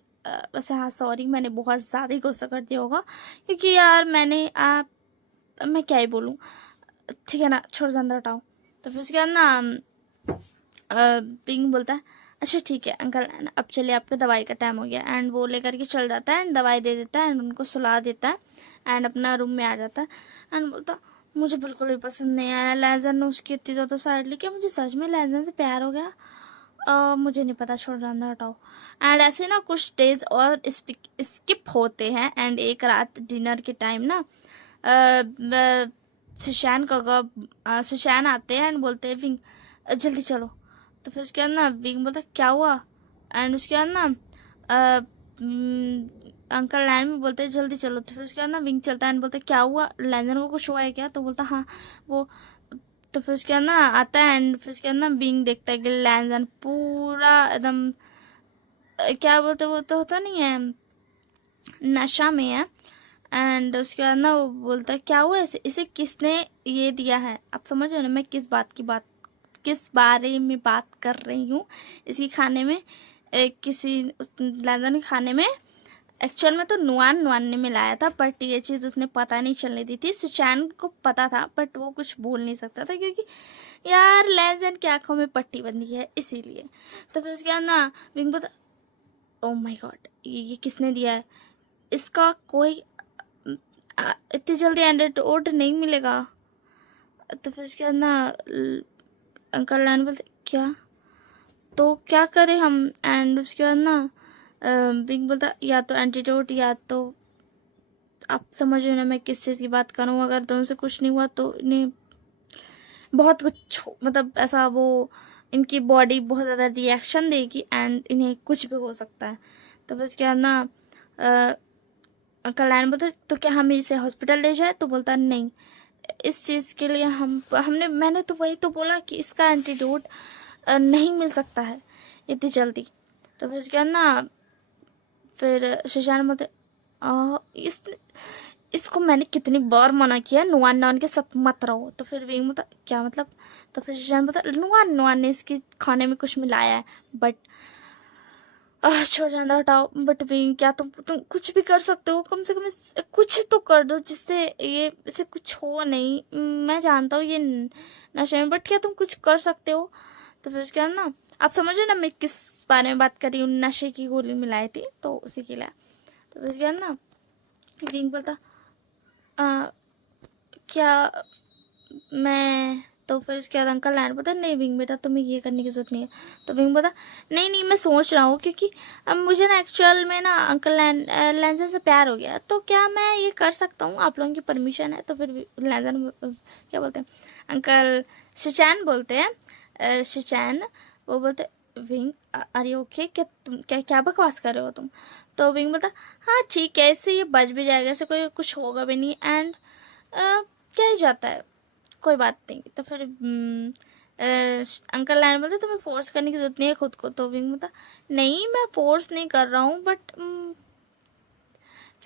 वैसे हाँ सॉरी मैंने बहुत ज़्यादा ही गुस्सा कर दिया होगा, क्योंकि यार मैंने मैं क्या ही बोलूँ, ठीक है ना छोड़ जाना हटाओ। तो फिर उसके बाद ना पिंग बोलता है अच्छा ठीक है अंकल अब चलिए आपका दवाई का टाइम हो गया, एंड वो लेकर के चल जाता है एंड दवाई दे देता है एंड उनको सुला देता है एंड अपना रूम में आ जाता है एंड बोलता मुझे बिल्कुल भी पसंद नहीं आया लेजर ने उसकी इतनी ज़्यादा साइड ली, क्या मुझे सच में लेजर से प्यार हो गया, मुझे नहीं पता छोड़ जाना हटाओ। एंड ऐसे ना कुछ डेज और स्किप होते हैं एंड एक रात डिनर के टाइम ना सुशैन आते हैं एंड बोलते हैं विंग जल्दी चलो। तो फिर उसके बाद ना विंग बोलता क्या हुआ, एंड उसके बाद ना अंकल लैन में बोलते हैं जल्दी चलो। तो फिर उसके बाद ना विंग चलता है एंड बोलता क्या हुआ लैंजन को कुछ हुआ है क्या, तो बोलता हाँ वो, तो फिर उसके बाद ना आता है एंड फिर उसके बाद ना विंग देखता है कि लैंजन पूरा एकदम क्या बोलते वो तो होता नहीं है नशा में है, एंड उसके बाद ना वो बोलता है क्या हुआ इसे किसने ये दिया है, आप समझ रहे हो ना मैं किस बारे में बात कर रही हूँ, इसी खाने में किसी लैंजन के खाने में एक्चुअल में तो नुआन ने मिलाया था, बट ये चीज़ उसने पता नहीं चलने दी थी, सुचैन को पता था बट वो कुछ बोल नहीं सकता था क्योंकि यार लैंजन की आंखों में पट्टी बंधी है इसीलिए। तो फिर उसके बाद ना विंग बोलता ओ माय गॉड ये किसने दिया है, इसका कोई इतनी जल्दी एंटीडोट नहीं मिलेगा। तो फिर उसके बाद ना अंकल लैन बोलते क्या, तो क्या करें हम, एंड उसके बाद ना बिंग बोलता या तो एंटीडोट या तो आप समझ रहे हो ना मैं किस चीज़ की बात करूँ, अगर दोनों से कुछ नहीं हुआ तो इन्हें बहुत कुछ मतलब ऐसा वो इनकी बॉडी बहुत ज़्यादा रिएक्शन देगी एंड इन्हें कुछ भी हो सकता है। तो फिर उसके बाद ना अंकल लैन बोलता तो क्या हम इसे हॉस्पिटल ले जाए, तो बोलता नहीं इस चीज़ के लिए मैंने तो वही तो बोला कि इसका एंटीडोट नहीं मिल सकता है इतनी जल्दी। तो फिर उसके बाद ना फिर सुशान बोलते इस इसको मैंने कितनी बार मना किया, नुआन नुआन के साथ मत रहो। तो फिर विंग बता क्या मतलब? तो फिर शिशान बता नुआन नुआन ने इसके खाने में कुछ मिलाया है। बट छोड़ जाना, हटाओ। बट विंग क्या तुम कुछ भी कर सकते हो? कम से कम कुछ तो कर दो जिससे ये इसे कुछ हो नहीं। मैं जानता हूँ ये नशे में, बट क्या तुम कुछ कर सकते हो? तो फिर उसके बाद ना, आप समझ रहे ना मैं किस बारे में बात कर रही हूँ? नशे की गोली मिलाई थी तो उसी के लिए। तो फिर उसके बाद ना विंग बोलता क्या मैं? तो फिर उसके बाद अंकल लैंड बोलता नहीं विंग बेटा तुम्हें ये करने की जरूरत नहीं है। तो विंग बोलता नहीं नहीं मैं सोच रहा हूँ, क्योंकि अब मुझे ना एक्चुअल में ना अंकल लैंजन से प्यार हो गया, तो क्या मैं ये कर सकता हूँ? आप लोगों की परमिशन है? तो फिर लैंजन क्या बोलते हैं, अंकल शिचैन बोलते हैं, शिचैन वो बोलते विंग अरे ओके, क्या तुम क्या बकवास कर रहे हो तुम? तो विंग बोलता हाँ ठीक है, इससे ये बच भी जाएगा, इससे कोई कुछ होगा भी नहीं, एंड क्या ही जाता है, कोई बात नहीं। तो फिर अंकल लाइन बोलते तुम्हें फोर्स करने की जरूरत नहीं है खुद को। तो विंग बोलता नहीं मैं फोर्स नहीं कर रहा हूँ, बट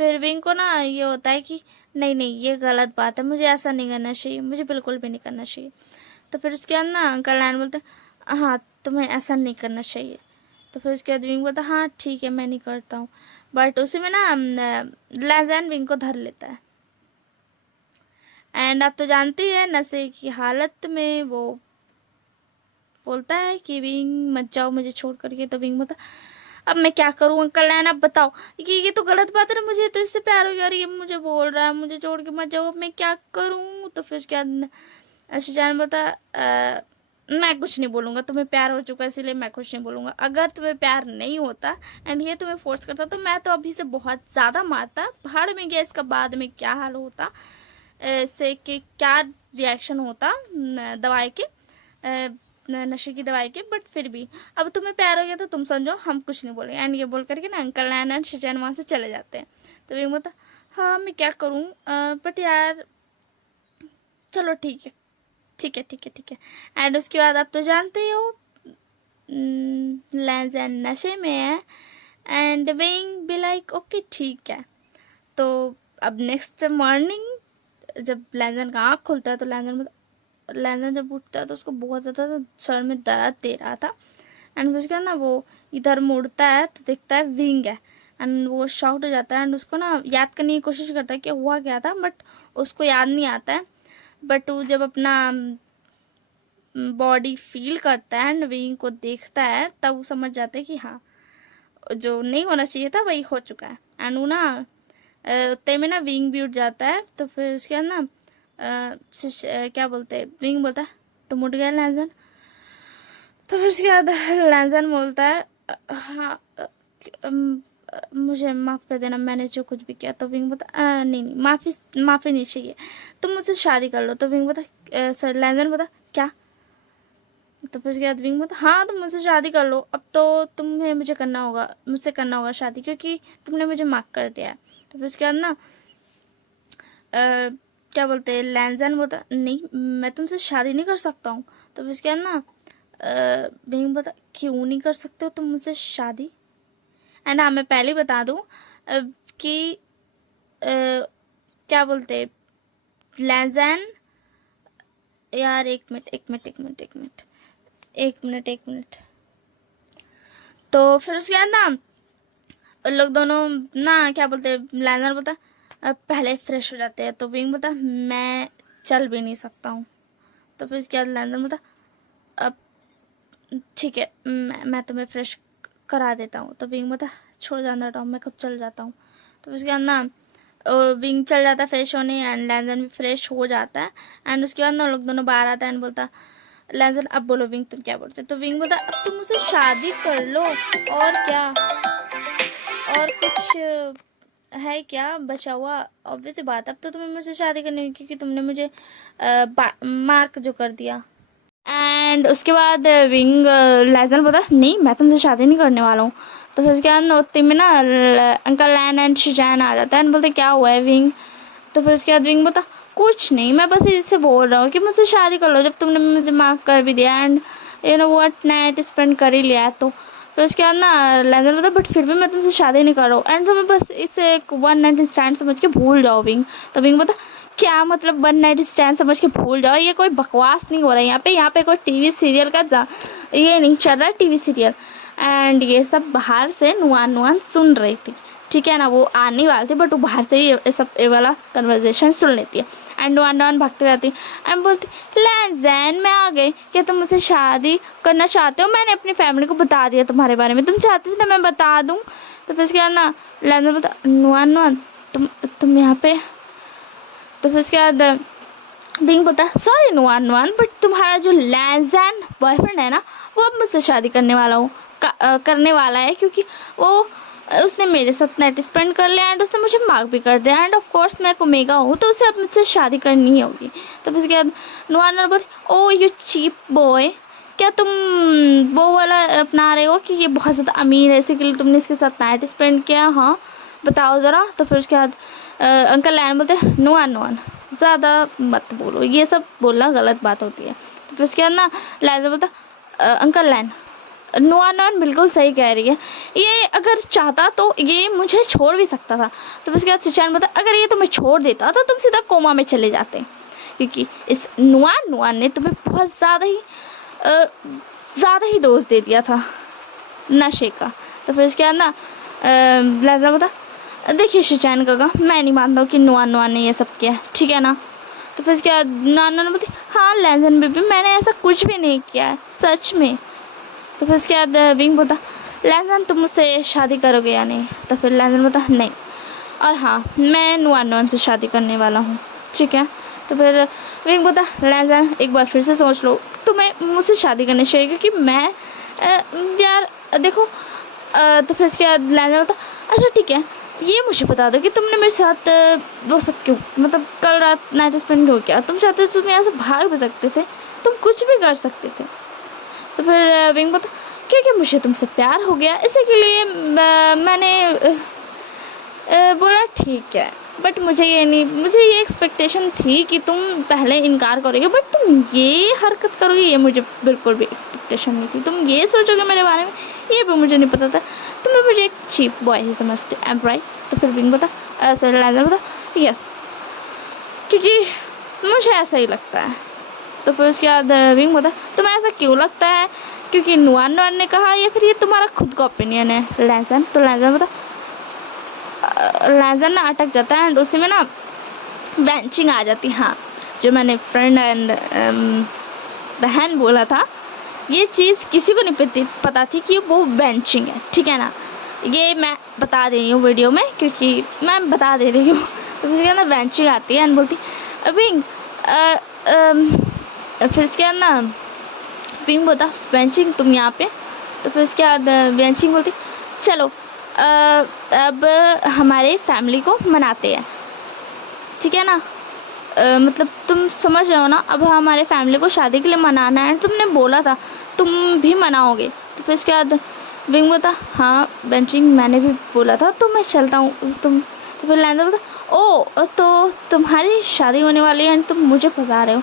फिर विंग को ना ये होता है कि नहीं नहीं ये गलत बात है, मुझे ऐसा नहीं करना चाहिए, मुझे बिल्कुल भी नहीं करना चाहिए। तो फिर उसके बाद ना अंकल लाइन बोलते हाँ तुम्हें ऐसा नहीं करना चाहिए। तो फिर उसके बाद विंग बोलता हाँ ठीक है मैं नहीं करता हूँ। बट उसी में ना लैजन विंग को धर लेता है। एंड आप तो जानते हैं नशे की हालत में वो बोलता है कि विंग मत जाओ मुझे छोड़ करके। तो विंग बोलता अब मैं क्या करूं अंकल लैन, आप बताओ कि ये तो गलत बात है ना, मुझे तो इससे प्यार हो गया और ये मुझे बोल रहा है मुझे छोड़ के मत जाओ, अब मैं क्या करूं? तो फिर क्या शिजान बोलता मैं कुछ नहीं बोलूंगा, तुम्हें प्यार हो चुका है इसीलिए मैं कुछ नहीं बोलूंगा। अगर तुम्हें प्यार नहीं होता एंड ये तुम्हें फोर्स करता तो मैं तो अभी से बहुत ज़्यादा मारता, भाड़ में गया, इसका बाद में क्या हाल होता, से कि क्या रिएक्शन होता दवाई के, नशे की दवाई के। बट फिर भी अब तुम्हें प्यार हो गया तो तुम समझो हम कुछ नहीं बोलेंगे। एंड ये बोल करके ना अंकल नैन एंड शिजान वहाँ से चले जाते हैं। तो विंग बोलता हाँ मैं क्या करूँ, बट यार चलो ठीक है ठीक है ठीक है ठीक है। एंड उसके बाद आप तो जानते ही हो लैंजन नशे में है एंड विंग भी लाइक ओके ठीक है। तो अब नेक्स्ट मॉर्निंग जब लैंजन का आँख खुलता है तो लैंजन जब उठता है तो उसको बहुत ज़्यादा सर में दर्द दे रहा था। एंड उसके बाद ना वो इधर मुड़ता है तो देखता है विंग है एंड वो शॉक्ड हो जाता है एंड उसको ना याद करने की कोशिश करता है कि हुआ क्या था, बट उसको याद नहीं आता है। बट वो जब अपना बॉडी फील करता है एंड विंग को देखता है तब वो समझ जाता है कि हाँ जो नहीं होना चाहिए था वही हो चुका है। एंड वो ना उतने में ना विंग भी उठ जाता है। तो फिर उसके बाद ना क्या बोलते हैं, विंग बोलता है तुम उठ गए लैंजन। तो फिर उसके बाद लैंजन बोलता है हाँ मुझे माफ़ कर देना मैंने जो कुछ भी किया। तो विंग बोलता नहीं नहीं माफ़ी नहीं चाहिए, तुम मुझसे शादी कर लो। तो विंग बोलता सर लैंजन बोलता क्या? तो फिर उसके बाद विंग बोलता हाँ तुम मुझसे शादी कर लो, अब तो तुम्हें मुझसे करना होगा शादी, क्योंकि तुमने मुझे माफ़ कर दिया है। तो फिर उसके बाद ना क्या बोलते हैं लैंजन बोलता नहीं मैं तुमसे शादी नहीं कर सकता हूँ। तो फिर उसके बाद ना विंग बोलता क्यों नहीं कर सकते हो तुम मुझसे शादी? एंड हाँ मैं पहले बता दूँ कि क्या बोलते लैंजन यार एक मिनट। तो फिर उसके बाद ना लोग दोनों ना क्या बोलते लैंजन बोलता पहले फ्रेश हो जाते हैं। तो विंग बोलता मैं चल भी नहीं सकता हूँ। तो फिर उसके बाद लैंजन बोलता अब ठीक है मैं तुम्हें फ्रेश करा देता हूँ। तो विंग बोलता छोड़ जाना हटाओ मैं खुद चल जाता हूँ। तो उसके बाद ना विंग चल जाता है फ्रेश होने एंड लैंजन भी फ्रेश हो जाता है। एंड उसके बाद ना लोग दोनों बाहर आता है एंड बोलता लैंजन अब बोलो विंग तुम क्या बोलते? तो विंग बोलता अब तुम मुझसे शादी कर लो और क्या, और कुछ है क्या बचा हुआ? ऑब्वियस बात अब तो तुम्हें मुझसे शादी करनी होगी क्योंकि तुमने मुझे मार्क जो कर दिया। एंड उसके बाद विंग लैंजन बोलता नहीं मैं तुमसे शादी नहीं करने वाला हूँ। तो फिर उसके बाद उतने में ना अंकल लैन एंड शिजान आ जाता है एंड बोलते क्या हुआ है विंग? तो फिर उसके बाद विंग बोलता कुछ नहीं मैं बस इससे बोल रहा हूँ कि मुझसे शादी कर लो जब तुमने मुझे माफ़ कर भी दिया and you know what night spend कर ही लिया है तो फिर उसके बाद ना लेंजन बोलता बट फिर भी मैं तुमसे शादी नहीं कर रहा हूँ एंड तुम्हें बस इसे एक वन नाइट स्टैंड समझ के भूल जाओ विंग। तो विंग बोलता क्या मतलब वन नाइट स्टैंड समझ के भूल जाओ, ये कोई बकवास नहीं हो रहा है यहाँ पे कोई टीवी सीरियल का ये नहीं चल रहा है टीवी सीरियल। एंड ये सब बाहर से नुआन नुआन सुन रही थी, ठीक है ना, वो आने वाली थी बट वो बाहर से ही ये सब ये वाला कन्वर्जेशन सुन लेती है। एंड नुआन नुआन भागते रहती एंड बोलती लेंजन मैं आ गई, क्या तुम मुझसे शादी करना चाहते हो? मैंने अपनी फैमिली को बता दिया तुम्हारे बारे में, तुम चाहते थे ना मैं बता दूँ। तो फिर उसके बाद ना लेंजन बोलता नुआन नुआन तुम यहाँ पे। तो फिर उसके बाद बिंग बोलता सॉरी नुआन नुआन बट तुम्हारा जो लेंजन बॉयफ्रेंड है ना वो अब मुझसे शादी करने वाला है क्योंकि वो उसने मेरे साथ नाइट स्पेंड कर लिया एंड उसने मुझे मार्क भी कर दिया एंड ऑफ कोर्स मैं ओमेगा हूँ तो उसे अब मुझसे शादी करनी ही होगी। तो फिर उसके बाद नुआन नुआन बोलती ओ यू चीप बॉय, क्या तुम वो वाला अपना रहे हो कि ये बहुत ज़्यादा अमीर है इसी के लिए तुमने इसके साथ नाइट स्पेंड किया, हाँ बताओ ज़रा। तो फिर उसके बाद अंकल लैन बोलते नुआन नुआन ज़्यादा मत बोलो, ये सब बोलना गलत बात होती है। तो फिर उसके बाद ना लैन बोलता अंकल लैन नुआन नुआन बिल्कुल सही कह रही है, ये अगर चाहता तो ये मुझे छोड़ भी सकता था। तो फिर उसके बाद सुचैन बोलता अगर ये तुम्हें छोड़ देता तो तुम सीधा कोमा में चले जाते क्योंकि इस नुआन नुआन ने तुम्हें बहुत ज़्यादा ही डोज दे दिया था नशे का। तो फिर उसके बाद ना लैजा बोलता देखिए सुचैन काका मैं नहीं मानता हूँ कि नुआन नुआन ने ये सब किया, ठीक है ना। तो फिर उसके बाद नुआन नुआन बोलती हाँ लेंजन बेबी मैंने ऐसा कुछ भी नहीं किया है सच में। तो फिर उसके बाद विंग बोलता लेंजन तुम मुझसे शादी करोगे या नहीं? तो फिर लेंजन बोलता नहीं, और हाँ मैं नुआन नुआन से शादी करने वाला हूँ, ठीक है। तो फिर विंग बोलता लेंजन एक बार फिर से सोच लो, तुम्हें मुझसे शादी करनी चाहिए क्योंकि मैं यार देखो। तो फिर उसके बाद लेंजन बोलता अच्छा ठीक है ये मुझे बता दो कि तुमने मेरे साथ वो सब क्यों, मतलब कल रात नाइट स्पेंड क्यों किया? तुम चाहते तो तुम यहाँ से भाग भी सकते थे, तुम कुछ भी कर सकते थे। तो फिर विंग बोलता क्योंकि मुझे तुमसे प्यार हो गया इसी के लिए मैंने बोला ठीक है, बट मुझे ये एक्सपेक्टेशन थी कि तुम पहले इनकार करोगे बट तुम ये हरकत करोगे ये मुझे बिल्कुल भी एक्सपेक्टेशन नहीं थी, तुम ये सोचोगे मेरे बारे में ये भी मुझे नहीं पता था, तुम्हें मुझे एक चीप बॉय ही समझते एम राइट। तो फिर विंग बोलता सॉरी लेंजन बोलता यस क्योंकि मुझे ऐसा ही लगता है। तो फिर उसके बाद विंग बोलता तुम्हें ऐसा क्यों लगता है? क्योंकि नुआन नुआन ने कहा या फिर ये तुम्हारा खुद का ओपिनियन है लेंजन? तो लेंजन बोलता लेंजन ना अटक जाता है एंड उसी में ना बेंचिंग आ जाती। हाँ जो मैंने फ्रेंड एंड बहन बोला था ये चीज़ किसी को नहीं पता थी कि वो बेंचिंग है, ठीक है ना, ये मैं बता दे रही हूँ वीडियो में क्योंकि मैं बता दे रही हूँ। तो फिर उसके बाद बेंचिंग आती है एंड बोलती विंग फिर उसके बाद ना विंग बोलता बेंचिंग तुम यहाँ पे। तो फिर उसके बाद बेंचिंग बोलती चलो अब हमारे फैमिली को मनाते हैं, ठीक है ना, मतलब तुम समझ रहे हो ना, अब हमारे फैमिली को शादी के लिए मनाना है, तुमने बोला था तुम भी मनाओगे। तो फिर उसके बाद विंग बोलता हाँ बेंचिंग मैंने भी बोला था तो मैं चलता हूँ तुम। तो फिर लैंडर बोलता ओ तो तुम्हारी शादी होने वाली है एंड तुम मुझे फंसा रहे हो,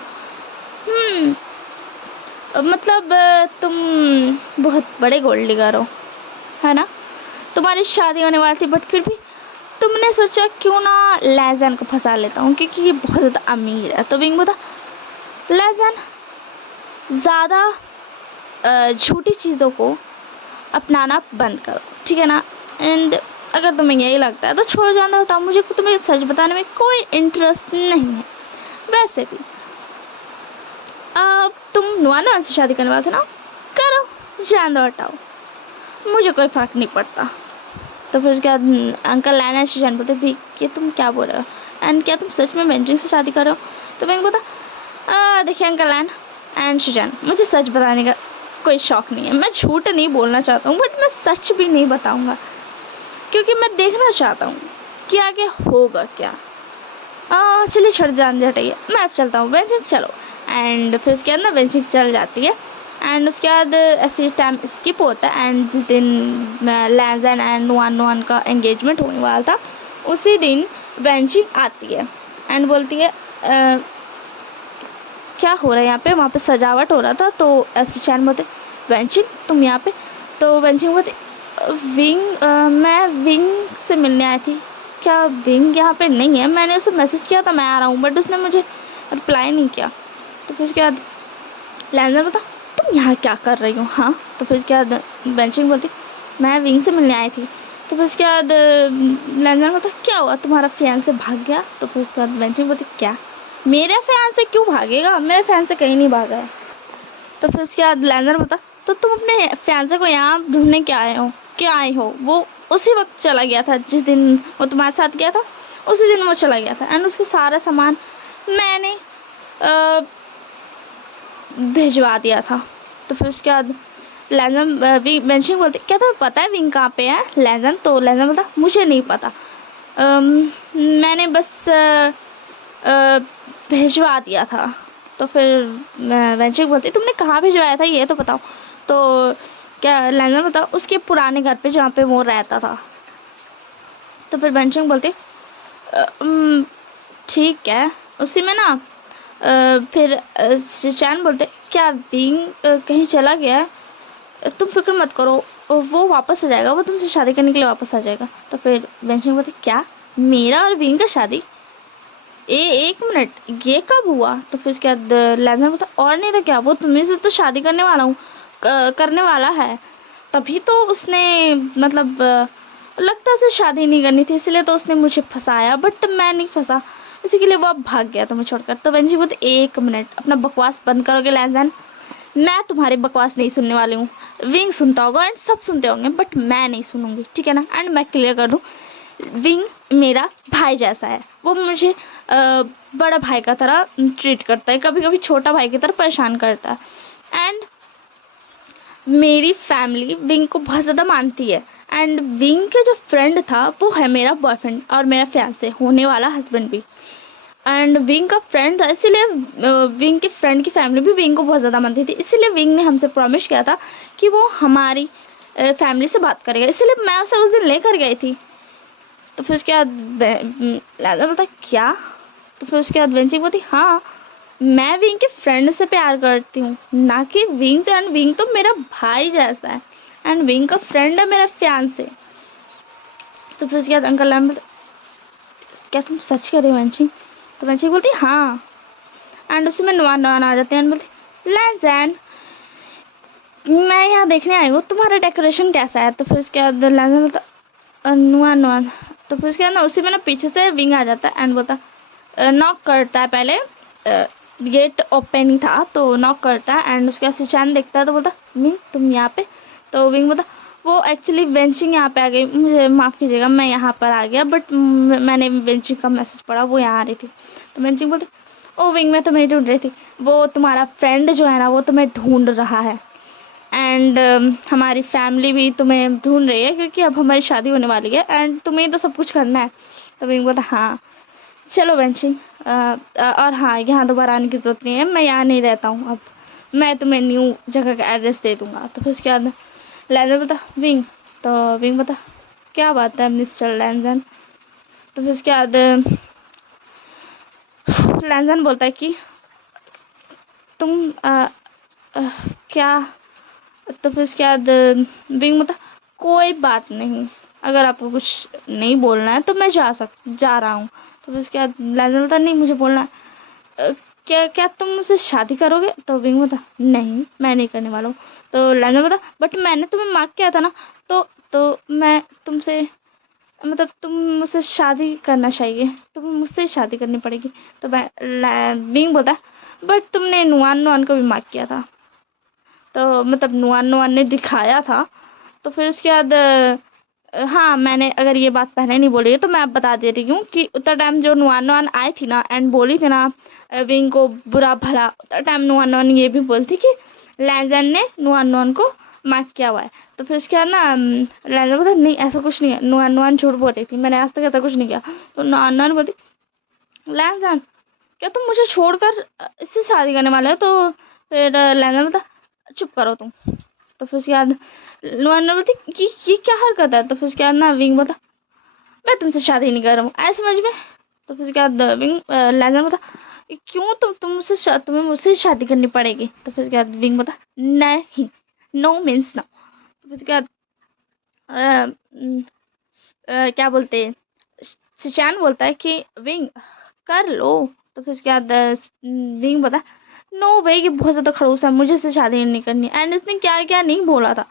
मतलब तुम बहुत बड़े गोल्ड डिगर हो है ना, तुम्हारी शादी होने वाली थी बट फिर भी तुमने सोचा क्यों ना लेंजन को फंसा लेता हूँ क्योंकि ये बहुत ज़्यादा अमीर है। तो विंग बोलता लेंजन ज़्यादा झूठी चीज़ों को अपनाना बंद करो, ठीक है ना, एंड अगर तुम्हें यही लगता है तो छोड़ जाना, हटाओ, मुझे तुम्हें सच बताने में कोई इंटरेस्ट नहीं है। वैसे भी तुम नुआन से शादी करने वाले थे ना, करो, जान दो, हटाओ, मुझे कोई फ़र्क नहीं पड़ता। तो फिर उसके बाद अंकल लैन एंड सुजैन बोलते भी कि तुम क्या बोल रहे हो एंड क्या तुम सच में बेंचिंग से शादी कर रहे हो? तो मैं बोलता देखिए अंकल लैन एंड सुजैन मुझे सच बताने का कोई शौक़ नहीं है, मैं झूठ नहीं बोलना चाहता हूँ बट मैं सच भी नहीं बताऊँगा क्योंकि मैं देखना चाहता हूँ कि आगे होगा क्या। चलिए छोड़ जान हटाइए, मैं अब चलता हूँ बेंचिंग, चलो। एंड फिर उसके बाद ना बेंचिंग चल जाती है एंड उसके बाद ऐसे टाइम स्किप होता है एंड जिस दिन लेंजन एंड नुआन का एंगेजमेंट होने वाला था उसी दिन बेंचिंग आती है एंड बोलती है क्या हो रहा है यहाँ पे? वहाँ पे सजावट हो रहा था। तो ऐसे चैन बोलते बेंचिंग तुम यहाँ पे? तो वेंचिंग बोलती विंग मैं विंग से मिलने आई थी। क्या विंग यहाँ पे नहीं है? मैंने उसे मैसेज किया था मैं आ रहा हूँ, बट उसने मुझे रिप्लाई नहीं किया। तो फिर उसके बाद लैंजन बता तुम यहाँ क्या कर रही हो? हाँ। तो फिर उसके बाद वेंचिंग बोलती मैं विंग से मिलने आई थी। तो फिर उसके बाद लैंजन बता क्या हुआ, तुम्हारा फियांसे भाग गया? तो फिर उसके बाद वेंचिंग बोलती क्या, मेरे फियांसे क्यों भागेगा? मेरे फियांसे कहीं नहीं भागा है। तो फिर उसके बाद लैंजर बता तो तुम अपने फियांसे को यहाँ ढूंढने क्या आए हो? वो उसी वक्त चला गया था जिस दिन वो तुम्हारे साथ गया था, उसी दिन वो चला गया था एंड उसके सारा सामान मैंने भिजवा दिया था। तो फिर उसके बाद लैंजन वेंचिंग बोलते क्या तुम्हें पता है विंग कहाँ पे है? लैंजन तो लैंजन बोलता मुझे नहीं पता, मैंने बस भिजवा दिया था। तो फिर वेंचिंग बोलती तुमने कहाँ भिजवाया था ये तो बताओ। तो क्या लैंजन बताओ उसके पुराने घर पे जहाँ पे वो रहता था। तो फिर वेंचिंग बोलती ठीक है उसी में ना। फिर चैन बोलते क्या विंग कहीं चला गया है? तुम फिक्र मत करो वो वापस आ जाएगा, वो तुमसे शादी करने के लिए वापस आ जाएगा। तो फिर वेंचिंग बोलती क्या मेरा और विंग का शादी? एक मिनट ये कब हुआ? तो फिर उसके बाद लैंजर बोलता और नहीं तो क्या, वो तुम्हें से तो शादी करने वाला है, तभी तो उसने मतलब लगता है उसे शादी नहीं करनी थी इसलिए तो उसने मुझे फंसाया, बट मैं नहीं फंसा, इसी के लिए वो अब भाग गया तुम्हें छोड़कर। तो वेंची बोलते एक मिनट अपना बकवास बंद करोगे लैंजन? मैं तुम्हारी बकवास नहीं सुनने वाली हूँ। विंग सुनता होगा एंड सब सुनते होंगे बट मैं नहीं सुनूंगी, ठीक है ना? एंड मैं क्लियर कर दूँ विंग मेरा भाई जैसा है, वो मुझे बड़ा भाई का तरह ट्रीट करता है, कभी कभी छोटा भाई की तरह परेशान करता है। एंड मेरी फैमिली विंग को बहुत ज़्यादा मानती है एंड विंग के जो फ्रेंड था वो है मेरा बॉयफ्रेंड और मेरा फियांसे होने वाला हस्बैंड भी। एंड विंग का फ्रेंड था इसीलिए विंग के फ्रेंड की फैमिली भी विंग को बहुत ज़्यादा मानती थी, इसीलिए विंग ने हमसे प्रॉमिस किया था कि वो हमारी फैमिली से बात करेगा, इसीलिए मैं उसे उस दिन लेकर गई थी। तो फिर उसके बाद लैंजर बोलता क्या? तो फिर उसके बाद वेंची बोलती हाँ मैं विंग के फ्रेंड से प्यार करती हूँ ना कि विंग से, एंड विंग तो मेरा भाई जैसा है एंड विंग का फ्रेंड है मेरा फियांसे। तो फिर उसके बाद अंकल लैम बोलते क्या तुम सच कह रहे हो वेंची? तो वेंची बोलती हाँ एंड उसी में नुआन आ जाते हैं एंड बोलती लैंजन मैं यहाँ देखने आई हूँ तुम्हारा डेकोरेशन कैसा है। तो फिर उसके बाद लैंजन बोलता नुआन। तो फिर उसके बाद ना उसी में ना पीछे से विंग आ जाता है एंड बोलता नॉक करता है, पहले गेट ओपन ही था तो नॉक करता है एंड उसके बाद सुचैन देखता है तो बोलता विंग तुम यहाँ पे? तो विंग बोलता वो एक्चुअली वेंचिंग यहाँ पे आ गई, मुझे माफ़ कीजिएगा मैं यहाँ पर आ गया, बट मैंने वेंचिंग का मैसेज पढ़ा वो यहाँ आ रही थी। तो वेंचिंग बोलती ओ विंग मैं तुम्हें ढूंढ रही थी, वो तुम्हारा फ्रेंड जो है ना वो तुम्हें ढूंढ रहा है एंड हमारी फैमिली भी तुम्हें ढूंढ रही है क्योंकि अब हमारी शादी होने वाली है एंड तुम्हें तो सब कुछ करना है। तो विंग बोलता हाँ चलो वेंचिंग और हाँ यहाँ दोबारा आने की ज़रूरत नहीं है, मैं यहाँ नहीं रहता हूँ, अब मैं तुम्हें न्यू जगह का एड्रेस दे दूँगा। तो फिर उसके बाद लैंजन बता विंग, तो विंग बता क्या बात है मिस्टर लैंजन। तो फिर उसके बाद लैंजन बोलता है कि तुम क्या? तो फिर उसके बाद विंग बता कोई बात नहीं, अगर आपको कुछ नहीं बोलना है तो मैं जा रहा हूँ। तो फिर उसके बाद लैंजन बता नहीं मुझे बोलना है। क्या तुम मुझसे शादी करोगे? तो विंग बता नहीं मैं नहीं करने वाला हूँ। तो लैंजन बता बट मैंने तुम्हें मांग किया था ना, तो मैं तुमसे मतलब तुम मुझसे शादी करना चाहिए, तुम्हें मुझसे शादी करनी पड़ेगी। तो विंग बोलता बट तुमने नुआन को भी मांग किया था, तो मतलब नुआन ने दिखाया था। तो फिर उसके बाद हाँ मैंने अगर ये बात पहले नहीं बोली है तो मैं अब बता दे रही हूँ कि उतना टाइम जो नुआन आई थी ना एंड बोली थी ना विंग को बुरा भला, उतना टाइम नुआन ये भी बोलती कि लैंजन ने नुआन को मार्क किया हुआ है। तो फिर उसके बाद ना लैंजन बोलता नहीं ऐसा कुछ नहीं है, नुआन झूठ बोल रही थी, मैंने आज तक ऐसा कुछ नहीं किया। तो नुआन बोलती लैंजन क्या तुम मुझे छोड़कर इससे शादी करने वाले हो? तो फिर लैंजन बोलता चुप करो तुम। तो फिर उसके बाद नुआन बोलती कि ये क्या हरकत है? तो फिर उसके बाद ना विंग बोलता मैं तुमसे शादी नहीं कर रहा हूँ ऐसे समझ में। तो फिर उसके बाद विंग लैंजन बोलता क्यों तुम्हें मुझसे शादी करनी पड़ेगी। तो फिर उसके बाद विंग बोलता नहीं नो मीन्स नो। तो फिर उसके बाद क्या बोलते हैं, सिचान बोलता है कि विंग कर लो। तो फिर उसके बाद विंग बोला नो भाई ये बहुत ज़्यादा खड़ूस है, मुझे इससे शादी नहीं करनी। एंड इसने क्या क्या नहीं बोला था।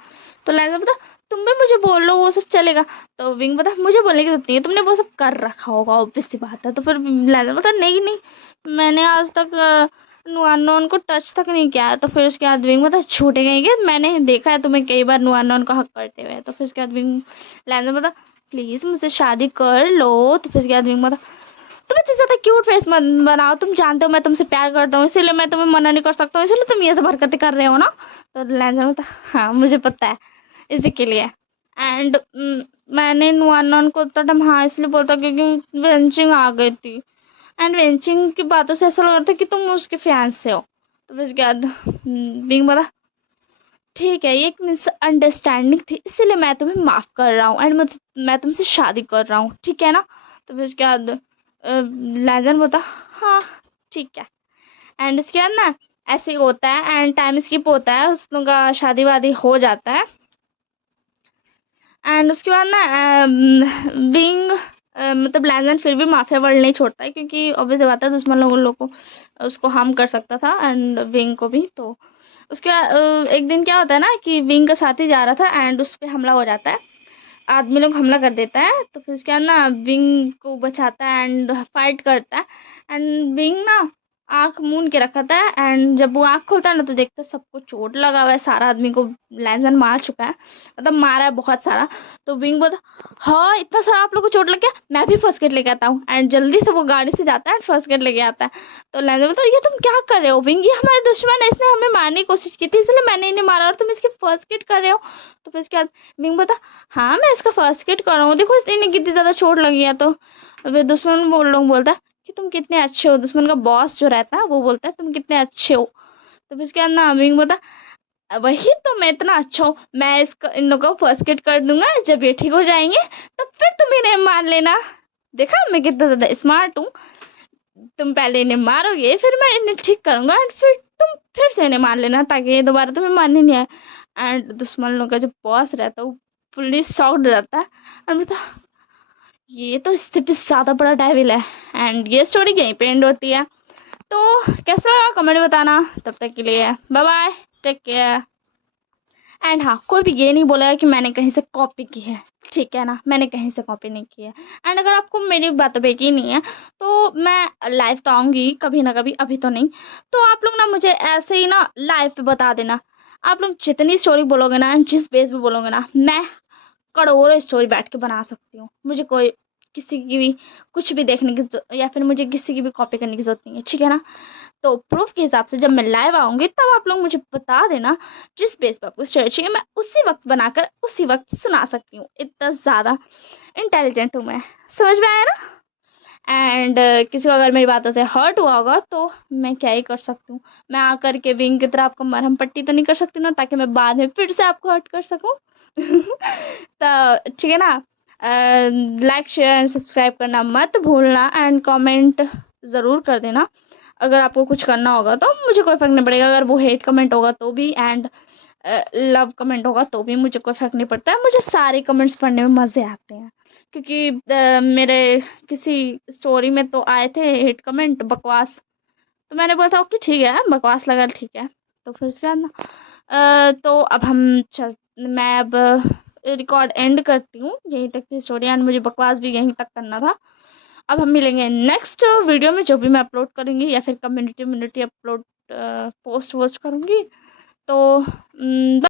तो लैंजा बता तुम भी मुझे बोल लो वो सब चलेगा। तो विंग बता मुझे बोलने की जरूरत नहीं है, तुमने वो सब कर रखा होगा, ऑब्वियस सी बात है। तो फिर लैंजा बता नहीं नहीं मैंने आज तक नुआनोन को टच तक नहीं किया है। तो फिर उसके बाद विंग बता छूटे गए क्या, मैंने देखा है तुम्हें कई बार नुआनोन का हक करते हुए। तो फिर उसके बाद विंग लैंजा बता प्लीज़ मुझसे शादी कर लो। तो फिर उसके बाद विंग बता तुम इतनी ज़्यादा क्यूट फेस मत बनाओ, तुम जानते हो मैं तुमसे प्यार करता हूँ, इसीलिए मैं तुम्हें मना नहीं कर सकता हूँ, इसीलिए तुम ये सब हरकतें कर रहे हो ना। तो लैंजा बता हाँ मुझे पता है इसी के लिए। एंड मैंने नुआनोन को उतना टाइम हाँ इसलिए बोलता क्योंकि वेंचिंग आ गई थी। एंड वेंचिंग की बातों से ऐसा लग रहा था कि तुम उसके फैंस से हो। तो फिर उसके बाद बिंग बोला ठीक है ये एक मिसअंडरस्टैंडिंग थी, इसीलिए मैं तुम्हें माफ़ कर रहा हूँ एंड मैं तुमसे शादी कर रहा हूँ, ठीक है ना। तो फिर उसके बाद लैजन बोलता हाँ ठीक है। एंड उसके बाद ना ऐसे ही होता है एंड टाइम स्किप होता है, उस लोगों का शादी वादी हो जाता है। एंड उसके बाद ना बिंग मतलब लैंजन फिर भी माफिया वर्ल्ड नहीं छोड़ता है, क्योंकि ऑब्वियस बात है दुश्मन लोगों को उसको हार्म कर सकता था एंड विंग को भी। तो उसके एक दिन क्या होता है ना कि विंग का साथी जा रहा था एंड उस पर हमला हो जाता है, आदमी लोग हमला कर देता है। तो फिर उसके बाद ना विंग को बचाता है एंड फाइट करता है। एंड विंग ना आँख मूंद के रखा था एंड जब वो आँख खोलता है ना तो देखता है सबको चोट लगा हुआ है, सारा आदमी को लैंजन मार चुका है, मतलब मारा है बहुत सारा। तो विंग बोलता हाँ इतना सारा आप लोग को चोट लग गया, मैं भी फर्स्ट एड लेके आता हूँ। एंड जल्दी से वो गाड़ी से जाता है एंड फर्स्ट एड लेके आता है। तो लैंजन बोलता ये तुम क्या कर रहे हो विंग, ये हमारे दुश्मन है, इसने हमें मारने की कोशिश की थी इसलिए मैंने इन्हें मारा और तुम इसकी फर्स्ट एड कर रहे हो। तो फिर उसके बाद विंग बोलता हाँ मैं इसका फर्स्ट एड कर रहा हूँ, देखो इन्हें कितनी ज़्यादा चोट लगी है। तो फिर दुश्मन लोग बोलता है कि तुम कितने अच्छे हो, दुश्मन का बॉस जो रहता है वो बोलता है तुम कितने अच्छे हो। तो फिर उसके बाद ना विंग बोलता वही तो मैं इतना अच्छा हूँ, मैं इसका इन लोगों को फर्स्ट एड कर दूंगा, जब ये ठीक हो जाएंगे तब फिर तुम इन्हें मान लेना, देखा मैं कितना ज़्यादा स्मार्ट हूँ। तुम पहले इन्हें मारोगे फिर मैं इन्हें ठीक करूंगा एंड फिर तुम फिर से इन्हें मान लेना ताकि ये दोबारा तुम्हें मारने नहीं आए। एंड दुश्मन लोग का जो बॉस रहता है वो पुलिस शॉक्ड हो जाता है और बोलता ये तो इससे भी ज़्यादा बड़ा डेविल है। एंड ये स्टोरी यहीं पे एंड होती है। तो कैसा लगा कमेंट में बताना, तब तक के लिए bye bye, take care. And हाँ कोई भी ये नहीं बोलेगा कि मैंने कहीं से कॉपी की है, ठीक है ना, मैंने कहीं से कॉपी नहीं की है। एंड अगर आपको मेरी बातों पे यकीन नहीं है तो मैं लाइव तो आऊँगी कभी ना कभी, अभी तो नहीं। तो आप लोग ना मुझे ऐसे ही ना लाइव पे बता देना, आप लोग जितनी स्टोरी बोलोगे ना जिस बेस पे बोलोगे ना मैं करोड़ों स्टोरी बैठ के बना सकती हूँ। मुझे कोई किसी की भी कुछ भी देखने की या फिर मुझे किसी की भी कॉपी करने की जरूरत नहीं है, ठीक है ना। तो प्रूफ के हिसाब से जब मैं लाइव आऊँगी तब आप लोग मुझे बता देना, जिस बेस पर आपको स्टोरी चाहिए मैं उसी वक्त बनाकर उसी वक्त सुना सकती हूँ, इतना ज़्यादा इंटेलिजेंट हूँ मैं, समझ में आया ना। एंड किसी को अगर मेरी बातों से हर्ट हुआ होगा तो मैं क्या ही कर सकती हूँ, मैं आकर के विंग की तरह आपको मरहम पट्टी तो नहीं कर सकती ना, ताकि मैं बाद में फिर से आपको हर्ट कर सकूँ। तो ठीक है ना, लाइक शेयर एंड सब्सक्राइब करना मत भूलना एंड कमेंट ज़रूर कर देना। अगर आपको कुछ करना होगा तो मुझे कोई फ़र्क नहीं पड़ेगा, अगर वो हेट कमेंट होगा तो भी एंड लव कमेंट होगा तो भी मुझे कोई फ़र्क नहीं पड़ता है, मुझे सारे कमेंट्स पढ़ने में मज़े आते हैं। क्योंकि मेरे किसी स्टोरी में तो आए थे हेट कमेंट बकवास, तो मैंने बोला था ओके ठीक है बकवास लगा ठीक है। तो फिर उसके बाद ना तो अब मैं अब रिकॉर्ड एंड करती हूँ, यहीं तक थी स्टोरी एंड मुझे बकवास भी यहीं तक करना था। अब हम मिलेंगे नेक्स्ट वीडियो में जो भी मैं अपलोड करूँगी या फिर कम्युनिटी अपलोड पोस्ट वोस्ट करूँगी। तो